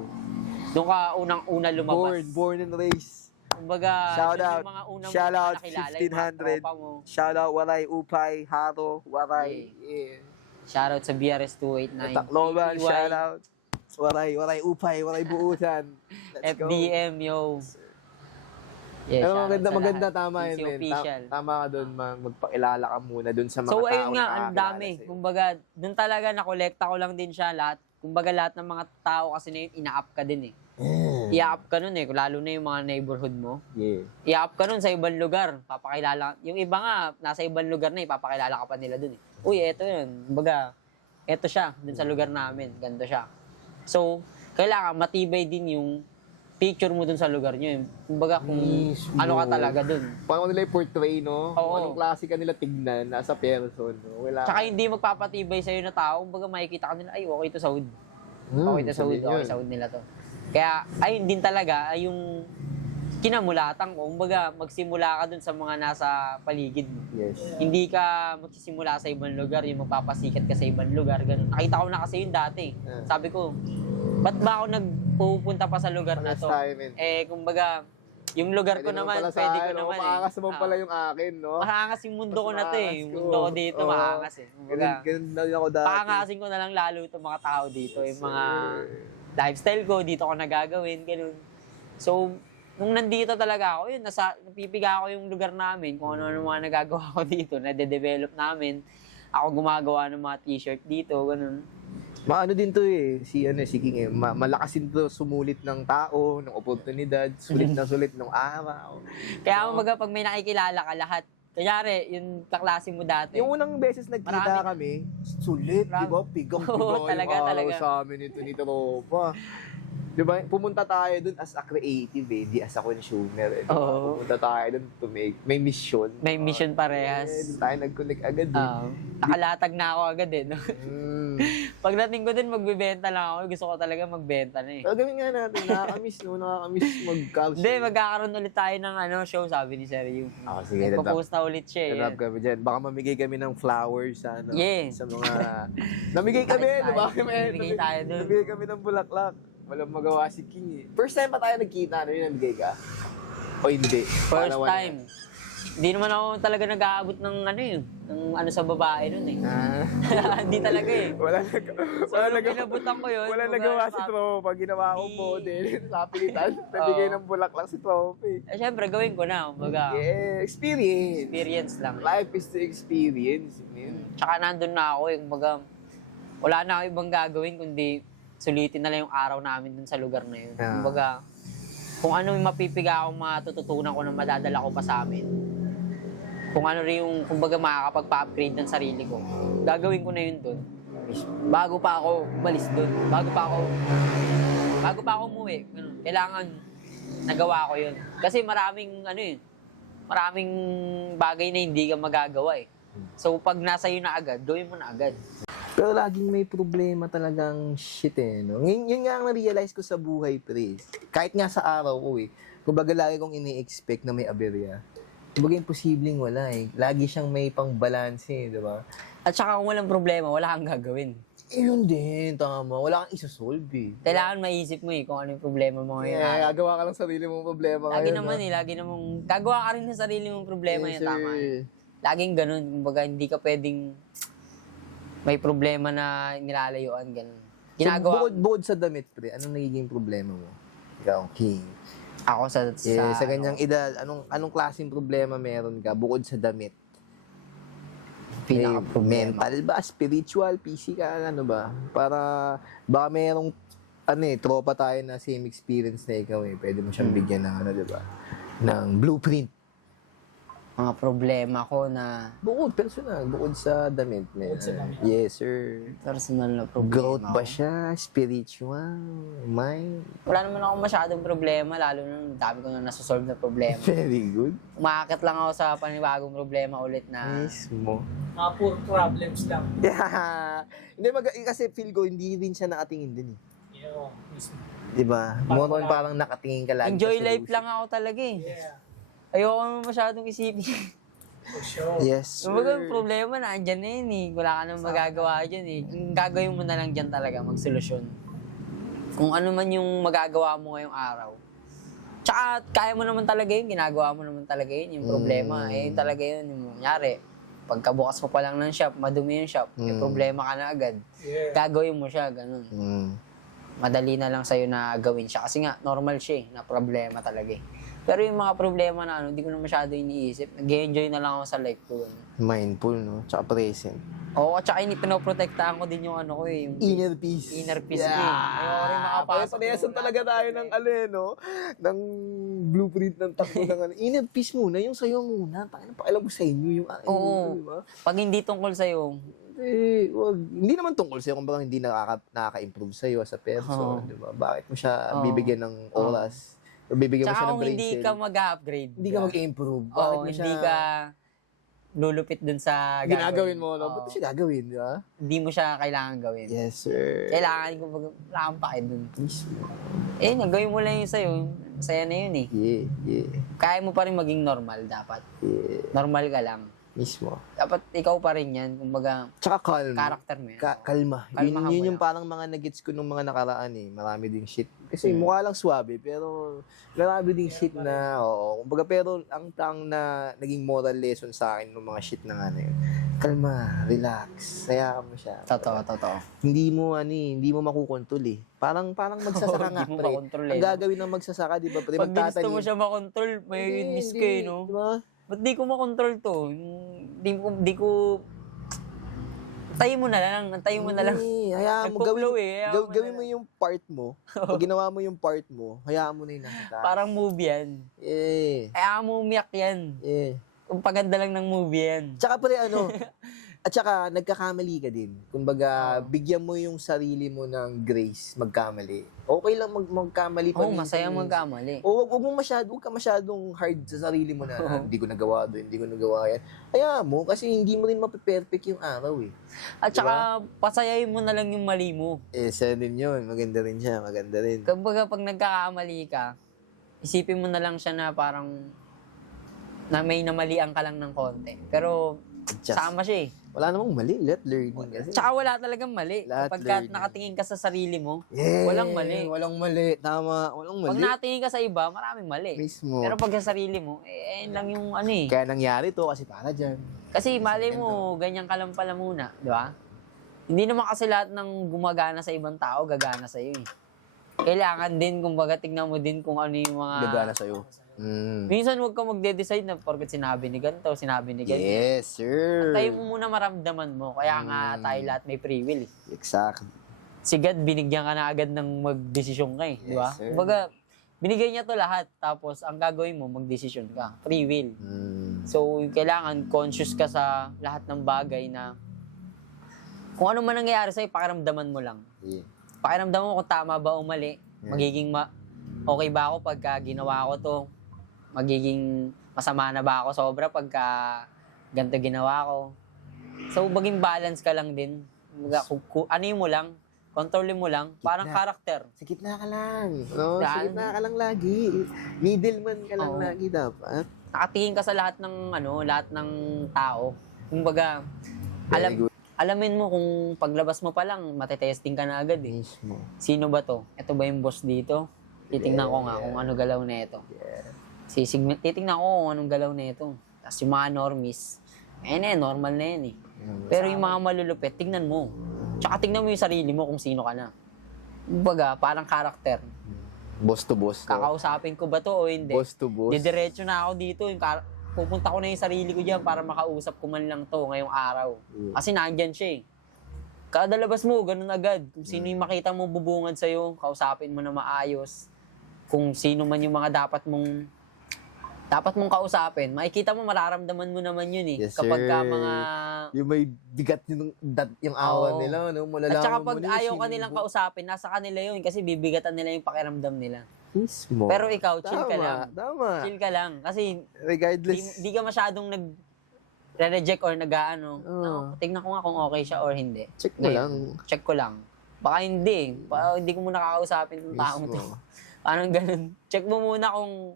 Doon ka unang-una lumabas. Born and raised. Kumbaga, shout out, yung mga unang shout out nakilala, 1500. Shout out Waray Upay, Haro, Waray. Yeah. Shout out sa BRS 289. Tacloban, shout out. Waray Upay, Waray Buutan. FDM, yo. Yeah, maganda tama yun. Tama ka doon, magpakilala ka muna doon sa mga tao. So, ayun nga, ang dami. Kumbaga, doon talaga nakolekta ko lang din siya lahat. Kumbaga, lahat ng mga tao kasi na yun, ina-up ka din eh. I-up ka nun eh, lalo na yung mga neighborhood mo. I-up ka nun sa ibang lugar, papakilala. Yung iba nga, nasa ibang lugar na, papakilala ka pa nila dun eh. Uy, eto yun. Kumbaga, eto siya, dun sa lugar namin. Ganda siya. So, kailangan matibay din yung picture mo dun sa lugar nyo. Kumbaga kung ano ka talaga dun. Paano nila i-portray, no? Oo. Kung anong klase ka nila tignan nasa person, no? Wala. Tsaka hindi magpapatibay sa'yo na tao. Kumbaga makikita ka nila, ay okay to sa hood. Okay to sa hood, okay sa hood nila to. Kaya ayun din talaga ay yung kinamulatan ko. Kumbaga magsimula ka dun sa mga nasa paligid mo. Yes. Hindi ka magsisimula sa ibang lugar, yung magpapasikat ka sa ibang lugar, ganun. Nakita ko na kasi yun dati. Sabi ko, ba't ba ako nagpupunta pa sa lugar na to? Kumbaga, yung lugar ko naman, pwede ko naman eh. Maangas naman pala yung akin, no? Maangas yung mundo ko na to eh. Yung mundo ko dito, maangas eh. Kumbaga, Ganun na din ako dati. pakangasin ko na lang lalo itong mga tao dito. Yung mga lifestyle ko, dito ko nagagawin, ganun. So, nung nandito talaga ako, yun, napipiga ako yung lugar namin, kung ano-ano mga nagagawa ko dito, nade-develop namin. Ako gumagawa ng mga t-shirt dito, ganun. Maano din to eh, si King eh, malakas din to sumulit ng tao, ng oportunidad, sulit na sulit ng araw. Kaya pag may nakikilala ka lahat, kanyari, yung kaklase mo dati. Yung unang beses nagkita kami, sulit, di ba? Pigang-piga talaga, yung araw talaga. sa amin ito ni Tropa. Di ba? Pumunta tayo dun as a creative eh, di as a consumer. Eh, Oo. Pumunta tayo dun to may mission. May mission parehas. Doon tayo nag-connect agad eh. Nakalatag na ako agad eh. No? Mm. Pagdating ko din, magbibenta lang ako. Gusto ko talaga magbenta na eh. So, gawin nga natin, nakakamiss mag-caption. Hindi, magkakaroon ulit tayo ng show, sabi ni Sir Yu. Sige, Nagpo-post na ulit siya eh. Sarap kami dyan. Baka mamigay kami ng flowers sa, Yeah. sa mga... Namigay kami, di ba? Namigay tayo dun. Namigay kami ng bulaklak. Walang magawa si King eh. First time pa tayo nagkita, ano yung namigay ka? O hindi? First time. Hindi naman ako talaga nag-aabot ng sa babae nun eh. Hindi talaga eh. Wala Pinabutan ko yun. Wala nagawa si Tropa. Ginawa ko model. Napilitan. Nabigay ng bulaklak si Tropa eh. Siyempre, gawin ko na. Kumbaga, Yeah, experience. experience lang. Life is the experience. Tsaka nandun na ako eh. Kumbaga, wala na ako ibang gagawin kundi sulitin na lang yung araw namin dun sa lugar na yun. Kumbaga, kung ano yung mapipiga akong matututunan ko na madadala ko pa sa amin. Kung ano rin yung, kumbaga, makakapagpa-upgrade ng sarili ko. Gagawin ko na yun dun. Bago pa ako umalis dun. Bago pa ako umuwi. Ganun. Kailangan nagawa ko yun. Kasi maraming maraming bagay na hindi ka magagawa eh. So, pag nasa iyo na agad, gawin mo na agad. Pero laging may problema talagang shit eh, no? Yun nga ang na-realize ko sa buhay, pre. Kahit nga sa araw ko eh. Kumbaga lagi kong ini-expect na may aberya. Kumbaga imposibleng wala eh. Lagi siyang may pang-balance eh, di ba? At saka kung walang problema, wala kang gagawin. Eh, yun din, tama. Wala kang isa-solve eh. Kailangan maisip mo eh kung ano yung problema mo ngayon. Yeah, gagawa ka lang sarili mong problema Lagi ngayon. naman eh, lagi namang gagawa ka rin ng sarili mong problema Yes, yun, tama. sir. Laging ganun, kumbaga hindi ka pwedeng may problema na nilalayuan, ganun. Ginagawa So, bukod sa damit, pre, anong nagiging problema mo? Ikaw, King. ako Sa ganyang edad, anong klaseng problema meron ka bukod sa damit? pinaka-problema. Mental ba? Spiritual? Physical? Ano ba? Para baka merong tropa tayo na same experience na ikaw eh. Pwede mo siyang bigyan ng diba? Ng blueprint. Mga problema ko na Personal. Bukod sa damit. Yes, sir. personal na problema. Growth ba ko. siya? Spiritual? Mind? Wala naman ako masyadong problema, lalo na dami ko na nasosolve na problema. Very good. Umakit lang ako sa panibagong problema ulit na Mismo. Mga poor problems lang. Yeah. Hindi, kasi feel ko, hindi rin siya nakatingin din eh. Yeah, mismo. Diba? More on parang nakatingin ka lagi enjoy sa life solution. lang ako talaga eh. Yeah, Ayoko naman masyadong isipin. for sure. Yes, sir. Kumbaga, yung problema na andyan na yun eh. Wala ka nang magagawa dyan eh. Yung gagawin mo na lang dyan talaga, magsolusyon. Kung ano man yung magagawa mo ngayong araw. Tsaka, kaya mo naman talaga yun, ginagawa mo naman talaga yun, yung problema. Eh, talaga yun, yung nangyari. Pagkabukas mo pa lang ng shop, madumi yung shop, may problema ka na agad. Yeah. Gagawin mo siya, ganun. Madali na lang sa'yo na gawin siya. Kasi nga, normal siya eh, na problema talaga eh. Pero yung mga problema na hindi ko na masyado iniisip. Nag-enjoy na lang ako sa life ko. Mindful, no? Tsaka present. Oo, at saka pinoprotektahan ko din yung ko eh. Yung Inner peace. Inner peace ko eh. Ayoko rin makapasok. Paresan talaga tayo ng no? Ng blueprint ng takbo ng Inner peace muna, yung sa'yo muna. Pakialam mo sa inyo yung akin. Oo. Diba? Pag hindi tungkol sa'yo, Hindi naman tungkol sa'yo, kumbaga hindi nakaka-improve sa'yo as a person, di ba? Bakit mo siya bibigyan ng oras? Or bibigyan mo Tsaka siya ng kung brain hindi cell. ka mag-upgrade. Hindi ka mag-improve. Bakit Oo, mo siya hindi ka lulupit dun sa ginagawin mo, no? Oo. Ba't mo siya gagawin, di ba? Hindi mo siya kailangan gawin. Yes, sir. Kailangan ko wala kang pake dun. Mismo. Eh, nagawin mo lang yun sa'yo. Masaya na yun eh. Yeah. Kaya mo pa rin maging normal dapat. Yeah. Normal ka lang. Mismo. Dapat ikaw pa rin yan. Kumbaga, Tsaka calm. character mo yan. Kalma. Kalmahan Yun mo yung lang. parang mga nagets ko nung mga nakaraan eh. Marami ding shit. Kasi mukha lang swabe, pero marami ding shit na, oo. Kumbaga, pero ang tang na naging moral lesson sa akin nung mga shit na nga na yun. Kalma, relax, hayaan mo siya. Totoo. Hindi mo makukontrol eh. Parang magsasaka nga, Hindi mo pre. makontrol Ang eh. gagawin ng magsasaka, di ba, pre? Pag gusto Magtatanim. mo siya makontrol, may miss ka eh, no? Diba? Ba't di ko makontrol to? Di ko... Antayin mo na lang. Hayaan mo, Nagpo-flow eh, hayaan mo gawin na mo yung part mo. Pag ginawa mo yung part mo, hayaan mo na yung nasa taas. Parang movie yan. Kaya mo umiyak yan. Kung paganda lang ng movie yan. Tsaka pre, at saka nagkakamali ka din. Kumbaga, bigyan mo yung sarili mo ng grace magkamali. Okay lang magkamali pa. Oo, masaya magkamali. O wag ka masyadong hard sa sarili mo na hindi ko nagawa doon, hindi ko nagawa yan. Hayaan mo, kasi hindi mo rin mape-perfect yung araw eh. At saka, pasayahin mo na lang yung mali mo. Isa din yun. Maganda rin siya. Maganda rin. Kumbaga, pag nagkakamali ka, isipin mo na lang siya na parang na may namalian ka lang ng konti. Pero, Adjust. sama siya eh. Wala namang mali. Let learning kasi. Tsaka wala talagang mali. Lahat Kapag learning. nakatingin ka sa sarili mo, Yeah, walang mali. Walang mali. Tama. Walang mali. Pag nakatingin ka sa iba, maraming mali. Mismo. Pero pag sa sarili mo, ayun lang yung ano eh. Kaya nangyari to kasi para dyan. Kasi mali mo, ganyan ka lang pala muna, di ba? Hindi naman kasi lahat ng gumagana sa ibang tao, gagana sa iyo eh. Kailangan din, kumbaga, tignan mo din kung ano yung mga... Gagana sa'yo. Minsan huwag ka magde-decide na porket sinabi ni ganito, sinabi ni ganito. Yes, sir. Tayo mo muna maramdaman mo. Kaya nga tayo lahat may free will eh. Exactly. Si God, binigyan ka na agad ng magdesisyon ka eh. Di ba? Yes, sir. Kumbaga, binigay niya to lahat. Tapos, ang gagawin mo, magdesisyon ka. Free will. So, kailangan conscious ka sa lahat ng bagay na kung ano man nangyayari sa'yo, pakiramdaman mo lang. Yeah. Pakiramdaman mo kung tama ba o mali. Magiging okay ba ako pagka ginawa ko to? Magiging masama na ba ako sobra pagka ganito ginawa ko? So, maging balance ka lang din. Ano mo lang, kontrolin mo lang, parang karakter. Sa gitna ka lang. No? Sa Yan. gitna ka lang lagi. Middleman ka lang Oo. lagi dapat. Nakatingin ka sa lahat ng lahat ng tao. Kumbaga, Very good. alamin mo kung paglabas mo pa lang, matetesting ka na agad eh. Mismo. Sino ba to? Ito ba yung boss dito? Titingnan ko nga kung ano galaw na ito. Titingnan ko kung anong galaw na ito. Tapos yung mga normies, normal na yan eh. Pero yung mga malulupit, tingnan mo. Tsaka tingnan mo yung sarili mo kung sino ka na. Kumbaga, parang karakter. Boss to boss. No? Kakausapin ko ba to o hindi? Boss to boss. Didiretso na ako dito. Pupunta ko na yung sarili ko dyan para makausap ko man lang to ngayong araw. Kasi nandyan siya eh. Kada labas mo, ganun agad. Kung sino yung makita mo bubungad sa'yo, kausapin mo na maayos. Kung sino man yung mga dapat mong kausapin, makikita mo, mararamdaman mo naman yun eh. Yes, Kapag ka sir. mga... Yung may bigat yung awa Oo. nila. No? At saka Malalaman pag mo na ayaw sino ka nilang yung kausapin, nasa kanila yun kasi bibigatan nila yung pakiramdam nila. mismo. Pero ikaw, chill ka lang. Tama. Chill ka lang. Kasi Regardless. di ka masyadong nag-reject or nag-ano. Oo. No, tignan ko nga kung okay siya or hindi. Check mo lang. Check ko lang. Baka hindi. Hindi ko muna kakausapin ng taong to. Mismo. Parang ganun. Check mo muna kung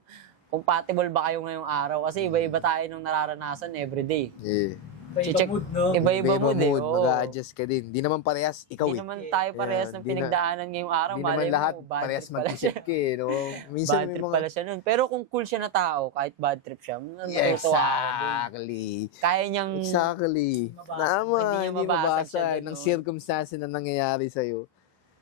compatible ba kayo ngayong araw. Kasi iba-iba tayo ng nararanasan everyday. Yeah. Check. Iba mood, no? Iba-iba mood eh. Oo. Mag-a-adjust ka din. Di naman parehas. Ikaw Hindi eh. naman tayo parehas Yeah, ng di na- pinagdaanan ngayong araw. Hindi naman Malay mo, lahat bad parehas trip pala mag-isip siya. ka eh. No? Minsan Bad may trip mga... pala siya nun. Pero kung cool siya na tao, kahit bad trip siya, Yeah, natutuwa ako dun. exactly. Kaya niyang... Exactly. Tama. Hindi niya Hindi mabasag mabasa siya dun, ng no? circumstance na nangyayari sa'yo.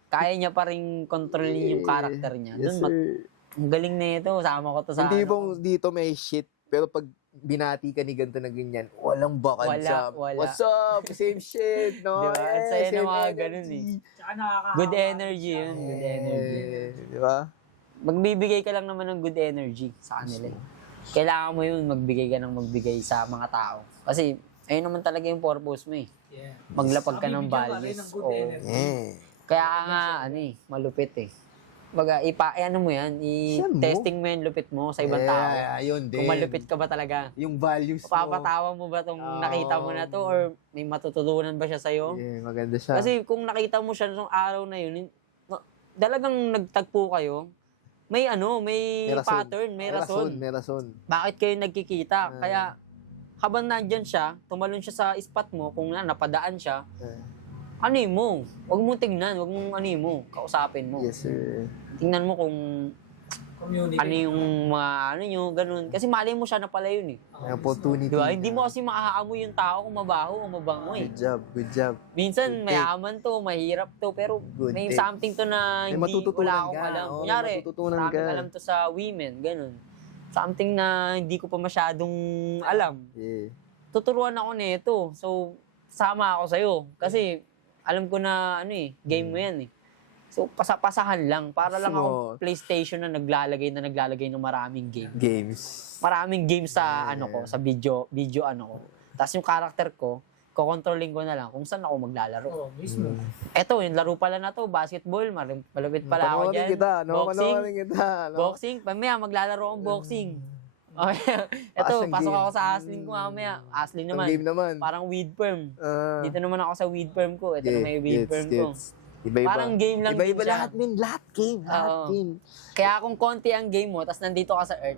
Kaya niya pa rin kontrolin yung karakter niya. Yes, Dun, sir. ang galing na ito. Sama ko to sa Hindi ano. bang dito may shit, pero pag binati ka ni ganito na ganyan, walang bakad Wala. What's up? Same shit, no? Di ba? At saya same ng mga energy. ganun eh. Tsaka nakakahawa. Good energy yun. Good energy. Di ba? Magbibigay ka lang naman ng good energy sa kanila. Kailangan mo yun, magbigay ka ng magbigay sa mga tao. Kasi, ayun naman talaga yung purpose mo eh. Yeah. Maglapag ka ng Bibigyan ka rin values. ng good Oo. energy. Yeah. Kaya nga, malupit eh. Baga, ano mo yan, Share mo. i-testing mo yung lupit mo sa ibang tao. Yun din. Kung malupit ka ba talaga. Yung values mo. Papatawa mo ba tong nakita mo na to or may matututunan ba siya sa'yo? Yeah, maganda siya. Kasi kung nakita mo siya nung araw na yun, talagang nagtagpo kayo, may rason. pattern, may rason. May rason. Bakit kayo nagkikita? Kaya habang nandyan siya, tumalon siya sa spot mo, kung napadaan siya, ano mo? Huwag mong tingnan, huwag mong mo, kausapin mo. Yes, sir. Tingnan mo kung Community. ano yung mga nyo, ganun. Kasi mali mo siya na pala yun eh. May opportunity. Diba? Hindi mo kasi makakaamoy yung tao kung mabaho o mabango eh. Good job. Minsan Good mayaman to, mahirap to, pero Good may take. something to na May hindi matututunan wala akong ka. alam. Oo, may Kunyari, matututunan maraming ka. alam to sa women, ganun. Something na hindi ko pa masyadong alam. Yeah. Tuturuan ako nito. So, sama ako sa'yo. Kasi, alam ko na, game mo yan eh. So, pasahan lang. Para lang ako PlayStation na naglalagay ng maraming game. Games. Maraming games sa, sa video ko. Tapos yung character ko, kokontrolling ko na lang kung saan ako maglalaro. Oo, mismo. Eto, yung laro pala na to, basketball, malupit pala ako dyan. Panoorin kita. Boxing, pamaya maglalaro akong boxing. Okay. Eto, Asang pasok game. ako sa Aslin ko mamaya. Aslin naman. Game naman. Parang weed firm. Ah, Dito naman ako sa weed firm ko. Ito na may weed firm ko. Iba-iba. Parang game lang Iba-iba din siya. lahat, min. Lahat game. Lahat Oo. game. Kaya kung konti ang game mo, tapos nandito ka sa Earth,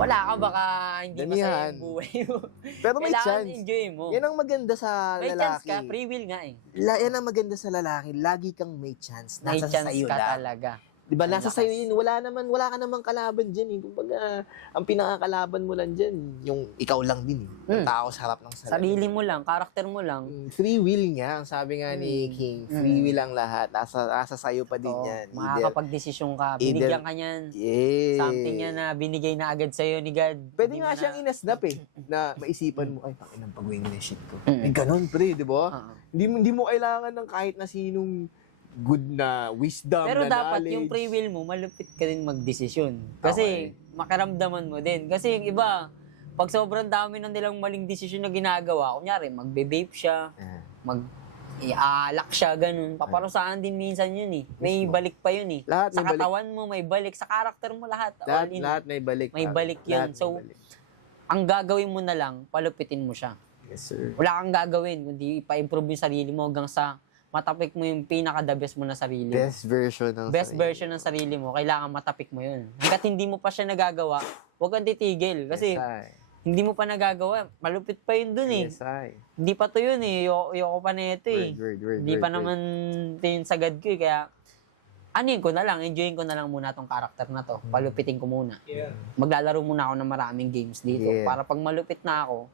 wala ka, baka hindi masaya Damihan. yung buhay mo. Pero may Kailangan chance. enjoy mo. Yan ang maganda sa May lalaki. chance ka, free will nga eh. Yan ang maganda sa lalaki. Lagi kang may chance. May Nasa chance sa'yo ka lang. talaga. Diba, Ang nasa lakas. sa'yo yun. Wala ka namang kalaban dyan eh. Kumbaga, ang pinakakalaban mo lang dyan, yung ikaw lang din eh. Ang tao sa harap ng salamin. Sarili mo lang, karakter mo lang. Free will nga. Ang sabi nga ni King, free will lang lahat. Nasa sa'yo pa din Oo, yan. makakapag-desisyon ka. either- Binigyan ka niyan. Yeah. Something yan na binigay na agad sa'yo ni God. Pwede Hindi nga mo siyang na- inasnap eh. Na maisipan mo, ay, pakinang pag-wing na shit ko. Mm. May ganun, pre, di ba? Oo. Hindi mo kailangan ng kahit na sinong good na wisdom, Pero na dapat knowledge. yung free will mo, malupit ka din magdesisyon. Kasi makaramdaman mo din. Kasi yung iba, pag sobrang dami ng nilang maling desisyon na ginagawa, kunyari, magbe-vape siya, Ah. iaalak siya, ganun. Paparusahan din minsan yun eh. May balik pa yun eh. Lahat Sa may balik. katawan mo, may balik. Sa karakter mo, lahat. All in. Lahat may balik. May balik yan. Lahat may So, balik. Ang gagawin mo na lang, palupitin mo siya. Yes, sir. Wala kang gagawin, kundi ipa-improve yung sarili mo hanggang sa matapik mo yung pinaka-the best mo na sarili. Best version ng Best sarili. version ng sarili mo, kailangan matapik mo yun. Hanggat hindi mo pa siya nagagawa, huwag kang titigil. Kasi Yes, I. hindi mo pa nagagawa, malupit pa yun dun eh. Yes, I. Hindi pa to yun eh, ayoko pa na ito eh. Word, Hindi pa word. naman ito yung sagad ko eh, kaya ko na lang, enjoyin ko na lang muna tong karakter na to. Palupitin ko muna. Yeah. Maglalaro muna ako ng maraming games dito. Yeah. Para pag malupit na ako,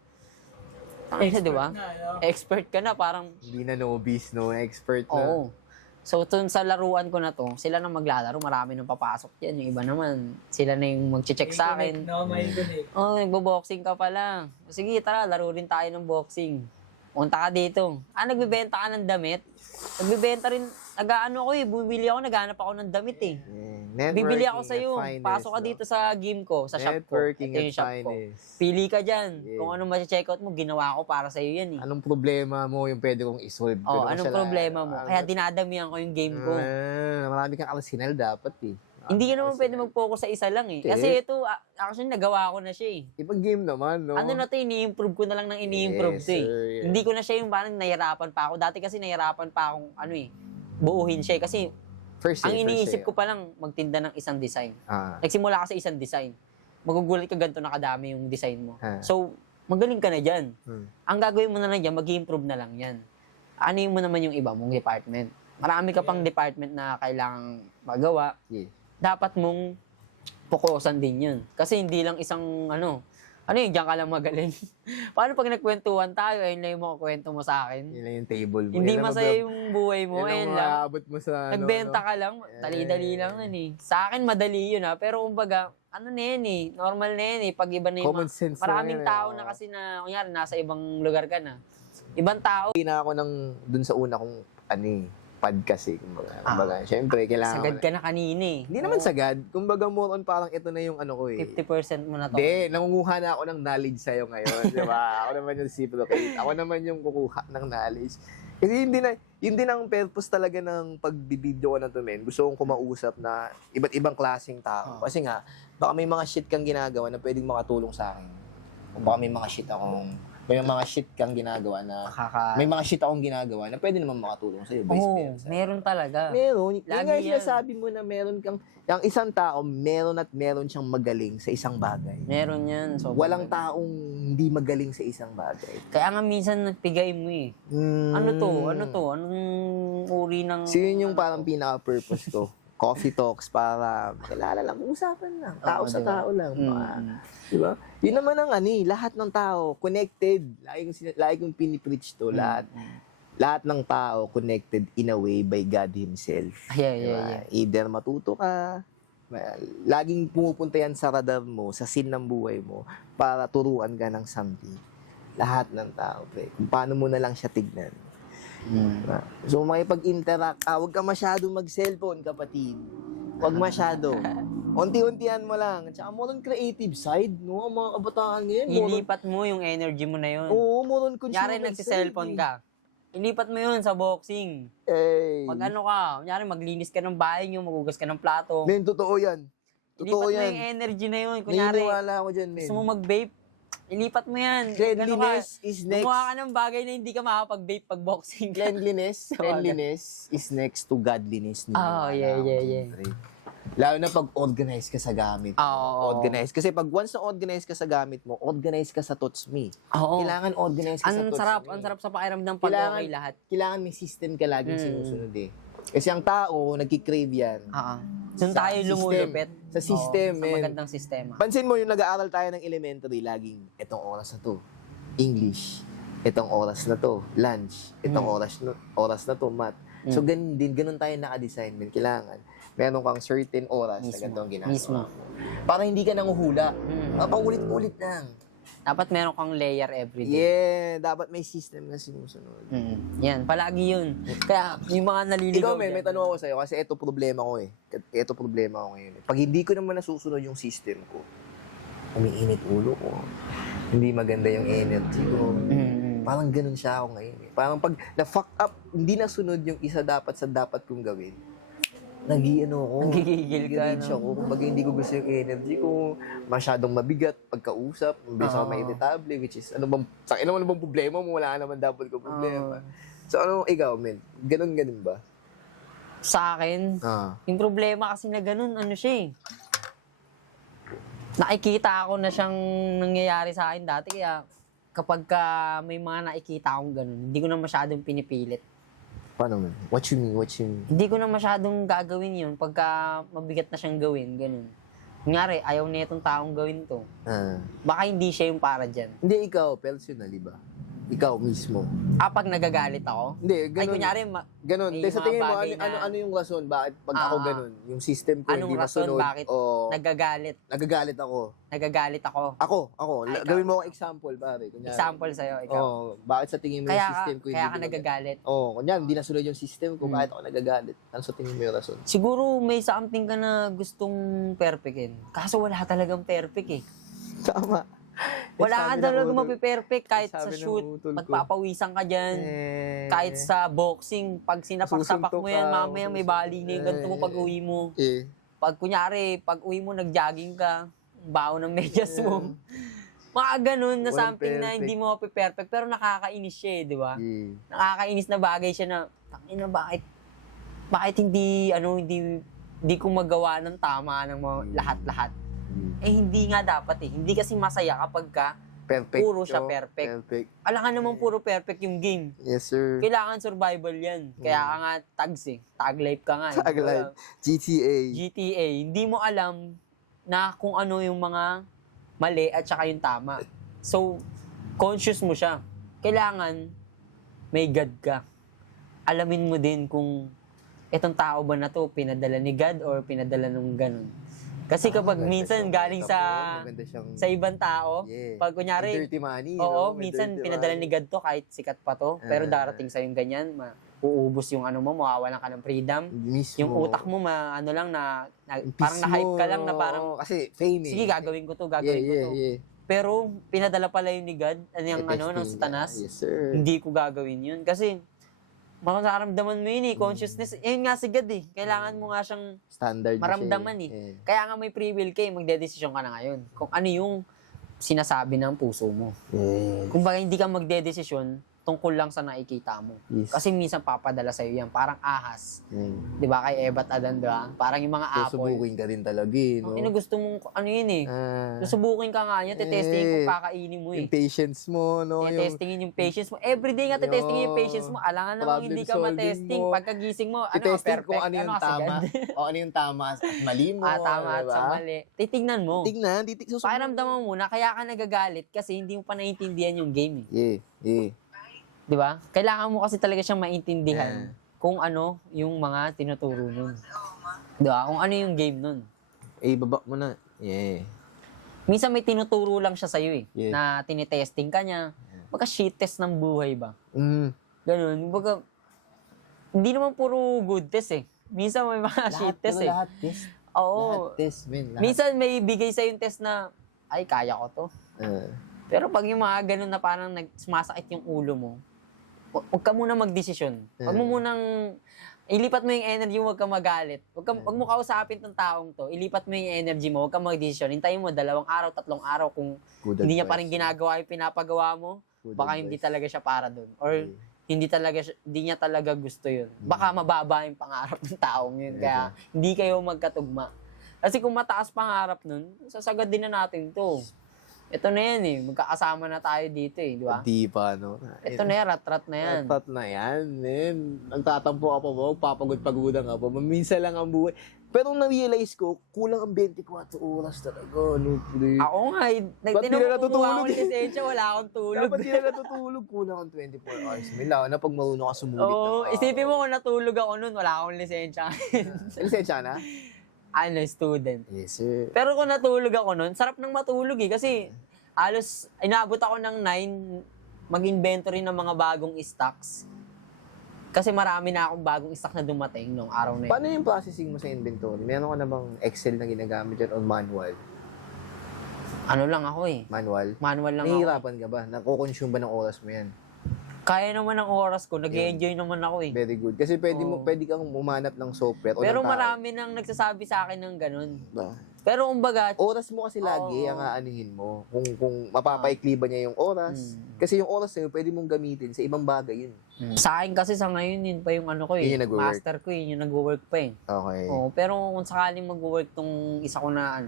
tangina, di ba? Na, no? Expert ka na, parang Hindi na novice, no? Expert na. oo. So, sa laruan ko na to, sila na maglalaro, marami nang papasok yan. Yung iba naman, sila na yung mag-check sa May akin. connect, no? May connect. Oh, nagbo-boxing ka pala. Sige, tara, laro rin tayo ng boxing. Punta ka dito. Nagbebenta ka ng damit? Nagbebenta rin, nag-ano ako eh, bumibili ako, naghanap ako ng damit eh. Yeah. Bibili ako Networking sa'yo. at finest, Pasok ka no? dito sa game ko, sa shop ko. Networking Ito yung at shop ko. finest. Pili ka dyan. Yeah. Kung anong ma-check out mo, ginawa ko para sa'yo yan eh. Anong problema mo yung pwede kong isolve? Oh, Pwede ko anong siya problema mo? Kaya dinadamihan ko yung game ko. Marami kang arsenal dapat eh. Hindi ka naman pwede mag-focus sa isa lang eh. Hindi. Kasi ito, actually, nagawa ko na siya eh. Ibang game naman, no? Ano na to, ini-improve ko na lang ng ini-improve Yes, to eh. sir, yes. Hindi ko na siya yung parang nahirapan pa ako. Dati kasi nahirapan pa akong buuhin siya eh. Kasi First ang year, iniisip first ko pa lang magtinda ng isang design. year. Ah. Nagsimula ka sa isang design. Magugulat ka ganito na kadami yung design mo. Ah. So, magaling ka na dyan. Ang gagawin mo na lang dyan, mag-improve na lang yan. Ano mo naman yung iba mong department. Marami ka pang department na kailangang magawa. Yeah. Dapat mong pukusan din yun. Kasi hindi lang isang diyan ka lang magaling. Paano pag nagkwentuhan tayo, ayun lang yung mga kwento mo sa akin? Yun lang yung table mo. Hindi Yan lang masaya yung buhay mo, yan ayun ang lang. maabot mo sa Nagbenta ka lang, dali-dali lang nun eh. Sa akin, madali yun ha. Pero kumbaga, na yan eh, normal na yan eh. Pag iba na yung Common sense na maraming yan eh, tao oo. na kasi na, kunyari, nasa ibang lugar ka na. Ibang tao, Hindi na ako dun sa una kong podcast eh. Kumbaga, syempre, kailangan Sagad ka na kanina eh. Hindi naman sagad. Kumbaga, more on parang ito na yung ano ko eh. 50% mo na to. Hindi, nangunguha na ako ng knowledge sa'yo ngayon, di ba? Ako naman yung reciprocate. Ako naman yung kukuha ng knowledge. Kasi yun din ang purpose talaga ng pagbibideo ko na to, men. Gusto kong kumausap na iba't ibang klaseng tao. Kasi nga, baka may mga shit kang ginagawa na pwedeng makatulong sa akin. O baka may mga shit kang ginagawa na may mga shit akong ginagawa na pwede naman makatulong sa'yo. Vice Oo, versa. meron talaga. Meron. Yung Lagi nga yan. sinasabi mo na meron kang, yung isang tao, meron siyang magaling sa isang bagay. Meron yan. So, Walang taong hindi magaling sa isang bagay. Kaya nga minsan nagpigay mo eh. Ano to? Anong uri ng... So yun yung parang pinaka-purpose ko. Coffee talks para kilala lang, usapan lang. Tao sa tao lang. Diba? Yun naman ang lahat ng tao, connected. Lagi kong pinipreach to, lahat. Lahat ng tao connected in a way by God Himself. Yeah. Either matuto ka, laging pumupunta yan sa radar mo, sa scene ng buhay mo, para turuan ka ng something. Lahat ng tao, pre. Kung paano mo na lang siya tignan. Diba? So, makipag-interact, huwag ka masyado mag-cellphone, kapatid. Huwag masyado. Unti-untihan mo lang. Tsaka more on creative side, no? Ang mga kabataan ngayon. Ilipat mo yung energy mo na yun. Oo, more on consumer Kunyari nagsi-cellphone ka. Ilipat mo yun sa boxing. Eh. Pag ano ka, kunyari maglinis ka ng bahay nyo, magugas ka ng plato. Men, totoo yan. Totoo Ilipat mo yan. yung energy na yun. Kunyari, Naniniwala ako dyan, men. gusto mo mag-vape, ilipat mo yan. Cleanliness is next. Gumawa ka ng bagay na hindi ka makapag-vape pag boxing ka. Cleanliness is next to godliness. Oh, yeah. Lalo na pag organized ka sa gamit mo. Oo. Organized. Kasi pag once na organized ka sa gamit mo, organized ka sa thoughts mo. Oo. Kailangan organized ka sa thoughts mo. Ang sarap sa pakiramdam pag okay lahat. Kailangan may system ka laging sinusunod eh. Kasi ang tao, nagkikrave yan. Doon Sa tayo system. lumulupit. Sa system, Sa men. magandang sistema. Pansin mo, yung nag-aaral tayo ng elementary, laging, etong oras na to, English. Etong oras na to, lunch. Etong oras na to, math. So, ganun tayo naka-design. Men. Kailangan, meron kang certain oras na ganito ang ginagawa. Mismo. Para hindi ka nanguhula. Paulit-ulit lang. Dapat meron kang layer everyday. Yeah, dapat may system na sinusunod. Yan, palagi yun. Kaya yung mga naliligaw Ikaw, may tanong ako sa'yo kasi ito problema ko eh. Ito problema ko ngayon. Pag hindi ko naman nasusunod yung system ko, umiinit ulo ko. Hindi maganda yung energy ko. Parang ganun siya ako ngayon eh. Parang pag na-fuck up, hindi nasunod yung isa dapat sa dapat kong gawin, Nagigigil ka, nag-reach ako. Kumbaga hindi ko gusto yung energy ko. Masyadong mabigat pagkausap. Mabilis ako mairritable, which is, ano bang problema mo? Wala naman dapat ko problema. So ikaw, men? Ganun ba? Sa akin, yung problema kasi na ganun, ano siya eh. Nakikita ako na siyang nangyayari sa akin dati, kaya kapag may mga nakikita akong ganun, hindi ko na masyadong pinipilit. Paano man? What you mean? Hindi ko na masyadong gagawin yun pagka mabigat na siyang gawin, ganun. Kunyari, ayaw na itong taong gawin to. Baka hindi siya yung para dyan. Hindi ikaw, personally ba? Ikaw mismo. Pag nagagalit ako? Hindi, ganun. Ay, kunyari, ganun. may Sa mga tingin mo, bagay na- ano yung rason? Bakit pag ako ganun? Yung system ko anong hindi rason masunod? bakit o nagagalit? nagagalit ako? Nagagalit ako. Ako. Ay, ikaw. Gawin mo akong example, pare. Kunyari. Example sa'yo, ikaw. Bakit sa tingin mo yung system ko Kaya ka nagagalit. kunyari, hindi nasunod yung system ko. Bakit ako nagagalit? Ano sa tingin mo yung rason? Siguro may something ka na gustong perfectin. Kaso wala talagang perfect eh. Tama. Wala ka talagang mapiperfect kahit sa Sabi ng shoot, utol ko. pagpapawisan ka dyan. Kahit sa boxing, pag sinapak-sapak Susuntok mo yan, ka, mamaya may bali na yung ganito mo pag uwi mo. Pag kunyari, pag uwi mo, nag-jogging ka, baon ng medyas mo. Mga ganun na Walang something na perfect. hindi mo mapiperfect, pero nakakainis siya eh, di ba? Nakakainis na bagay siya na, tangina, bakit hindi ko magawa ng tama ng mga lahat-lahat. Eh, hindi nga dapat eh. Hindi kasi masaya kapag Perfect. puro siya perfect. Alam ka naman puro perfect yung game. Yes, sir. Kailangan survival yan. Kaya ka nga tags eh. Tag life ka nga. Tag life. GTA. GTA. Hindi mo alam na kung ano yung mga mali at saka yung tama. So, conscious mo siya. Kailangan may God ka. Alamin mo din kung itong tao ba na to pinadala ni God or pinadala ng ganun. Kasi kapag minsan galing sa ibang tao, pag kunyari, dirty money, oo, May minsan dirty pinadala money. ni God to kahit sikat pa to, pero darating sa yung ganyan, uubos yung ano mo, mawawalan ka ng freedom. Mismo. Yung utak mo, ano lang parang na-hype ka lang na parang, Kasi fame sige, gagawin ko to. Pero, pinadala pala yun ni God, ng Satanas. Yes, sir. Hindi ko gagawin yun. Kasi, makaramdaman mo yun consciousness. Yun nga si God Kailangan mo nga siyang Standard maramdaman Kaya nga may free will magdedesisyon ka na ngayon. Kung ano yung sinasabi ng puso mo. Kung baga hindi ka magdedesisyon, tungkol lang sa nakikita mo. Yes. Kasi minsan papadala sa'yo yan, parang ahas. Di ba kay Eva at Adan, di ba? Parang yung mga apple. Susubukin ka din talaga no? Gusto mong, susubukin ka nga yan, tetestingin kung kakainin mo Yung patience mo, no? Tetestingin yung patience mo. Everyday nga tetestingin yung patience mo. Alangan namang hindi ka matesting. Pagkagising mo, perfect. Kung ano yung tama. O ano yung tama at mali mo. Tama at diba? sa mali. Titignan mo. Susubukin. Pakiramdaman mo muna, kaya ka nagagalit kasi hindi mo pa naiintindihan yung game. Yeah. Di ba? Kailangan mo kasi talaga siyang maintindihan kung ano yung mga tinuturo nun. Di ba? Kung ano yung game nun. Baba mo na. Yeah. Minsan may tinuturo lang siya sa'yo na tinitesting ka niya. Baka shit test ng buhay ba? Ganun. Baka, hindi naman puro good test Minsan may mga shit test Lahat test. Oo. Lahat test, man. Lahat. Minsan may bigay sa'yo yung test na, ay, kaya ko to. Pero pag yung mga ganun na parang sumasakit yung ulo mo, huwag ka muna magdesisyon. Huwag mo munang, ilipat mo yung energy mo, huwag ka magalit. Huwag mo kausapin tong taong to, ilipat mo yung energy mo, huwag ka magdesisyon. Hintayin mo 2 araw, 3 araw kung hindi niya pa rin ginagawa yung pinapagawa mo, baka hindi talaga siya para doon. Or hindi niya talaga gusto yun. Baka mababa yung pangarap ng taong yun. Kaya hindi kayo magkatugma. Kasi kung mataas pangarap nun, sasagad din na natin to. Ito na yan magkakasama na tayo dito di ba? Di pa, no? Ito na yan, rat-rat na yan. Rat-rat na yan, man. Nagtatampo ka pa ba? Papagod-pagodan ka pa. Minsan lang ang buhay. Pero na-realize ko, kulang ang 24 oras talaga. No, pre. Ako nga, Ba't di na natutulog? akong lisensya, wala akong tulog. Dapat di na natutulog. Kulang ang 24 hours. Mila, na pag marunong ka sumulit. Oo, isipin mo kung natulog ako nun, wala akong lisensya. Lisensya na? Student. Yes, sir. Pero kung natulog ako nun, sarap nang matulog kasi halos inabot ako ng 9 mag-inventory ng mga bagong stocks. Kasi marami na akong bagong stock na dumating nung araw na yun. Paano yung processing mo sa inventory? Meron ka na bang Excel na ginagamit dyan o manual? Ano lang ako Manual? Manual lang ako. Nahihirapan ka ba? Nakukonsume ba ng oras mo yan? Kaya naman ang oras ko, nag-enjoy naman ako Very good. Kasi pwede kang umanap ng software o Pero ng tao. marami nang nagsasabi sa akin ng ganun. Ba? Pero kumbaga, Oras mo kasi lagi ang aanuhin mo. Kung mapapaikli ba niya yung oras. Kasi yung oras na yun, pwede mong gamitin sa ibang bagay yun. sa akin kasi sa ngayon, yun pa yung ano ko Yun yung nagwo-work. master ko yun yung nagwo-work pa Okay. Oo, pero kung sakaling magwo-work tong isa ko na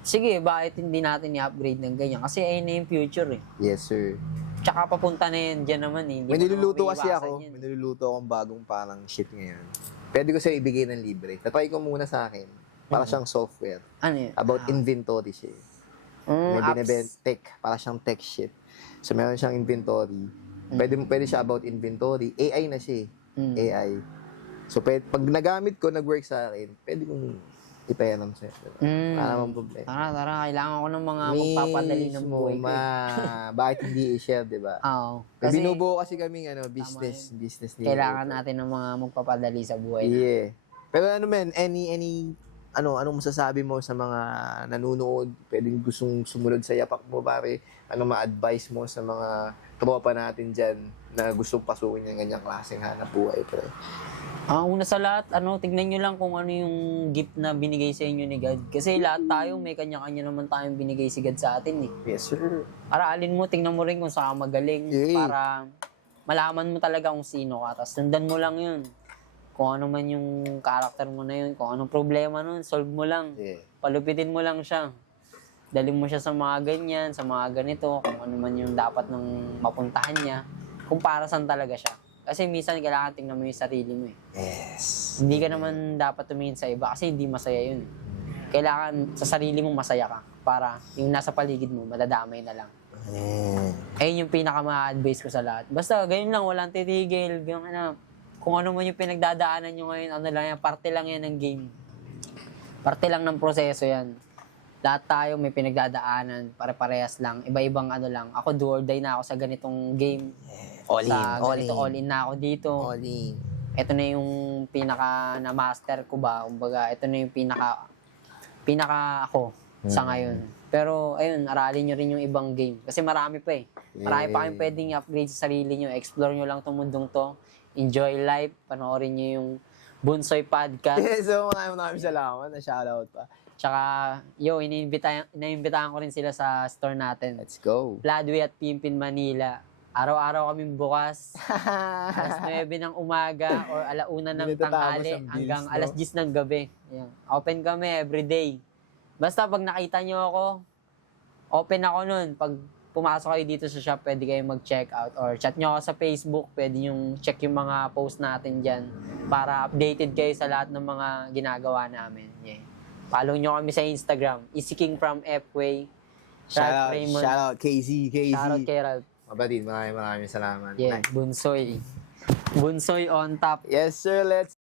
sige, bakit hindi natin i-upgrade ng ganyan? Kasi ayun na yung future Yes, sir. Tsaka papunta na yan dyan naman Hindi May mo niluluto naman kasi maiiwasan ako. yan. May niluluto akong bagong parang shit ngayon. Pwede ko sa'yo ibigay ng libre. Tatry ko muna sa akin. Para siyang software. Ano yun? About inventory siya. May tech. Para siyang tech shit. So, meron siyang inventory. Pwede siya about inventory. AI na siya AI. So, pag nagamit ko, nag-work sa akin, pwede kong ipayanan sa'yo. Para naman problema. Tara, kailangan ko ng mga magpapadali ng buhay ko. Bakit hindi i-share, di ba? Oo. Kasi, Kasi binubuo kasi kaming business ni kailangan natin ng mga magpapadali sa buhay. Yeah. Pero ano men, anong masasabi mo sa mga nanonood? Pwedeng gustong sumunod sa yapak mo, pare? Ano ma-advise mo sa mga tropa natin dyan na gustong pasukin yung ganyang klaseng hanap buhay, pre? Una sa lahat, tignan nyo lang kung ano yung gift na binigay sa inyo ni God. Kasi lahat tayo, may kanya-kanya naman tayong binigay si God sa atin Yes, sir. Araalin mo, tingnan mo rin kung saan ka magaling para malaman mo talaga kung sino ka. Tapos sundan mo lang yun. Kung ano man yung karakter mo na yun, kung anong problema nun, solve mo lang. Yeah. Palupitin mo lang siya. Dali mo siya sa mga ganyan, sa mga ganito, kung ano man yung dapat nang mapuntahan niya. Kung para saan talaga siya. Kasi minsan kailangan tingnan mo yung sarili mo Yes. Hindi ka naman dapat tumingin sa iba kasi hindi masaya yun. Kailangan sa sarili mo masaya ka para yung nasa paligid mo, madadamay na lang. Ayun yung pinaka-ma-advise ko sa lahat. Basta, ganyan lang, walang titigil. Kung ano man yung pinagdadaanan nyo ngayon, parte lang yan ng game. Parte lang ng proseso yan. Lahat tayo may pinagdadaanan, pare-parehas lang, iba-ibang lang. Ako do or die na ako sa ganitong game. All in, sa all ganito, in. all in na ako dito. All in. Ito na yung pinaka na-master ko ba. Kumbaga, ito na yung pinaka ako sa ngayon. Pero, ayun, aralin nyo rin yung ibang game. Kasi marami pa eh. Marami pa kayong pwedeng i-upgrade sa sarili nyo. Explore nyo lang itong mundong to. Enjoy life. Panoorin nyo yung Bunsoy Podcast. So, maraming salamat. Na-shoutout pa. Tsaka, iniimbitahan ko rin sila sa store natin. Let's go. Pladway at Pimpin, Manila. Araw-araw kaming bukas. Alas 9 ng umaga or alauna ng Hindi natatapos tanghali ang hanggang bills, no? alas 10 ng gabi. Yan. Open kami everyday. Basta pag nakita nyo ako, open ako nun. Pag pumasok kayo dito sa shop, pwede kayo mag-check out or chat nyo ako sa Facebook. Pwede nyo check yung mga post natin dyan para updated kayo sa lahat ng mga ginagawa namin. Yeah. Follow nyo kami sa Instagram. Easy King from F-Way. Shoutout KZ. Shoutout kay Ralph. Mabatid, maraming salamat. Yeah, Nice. Bunsoy. Bunsoy on top. Yes, sir. Let's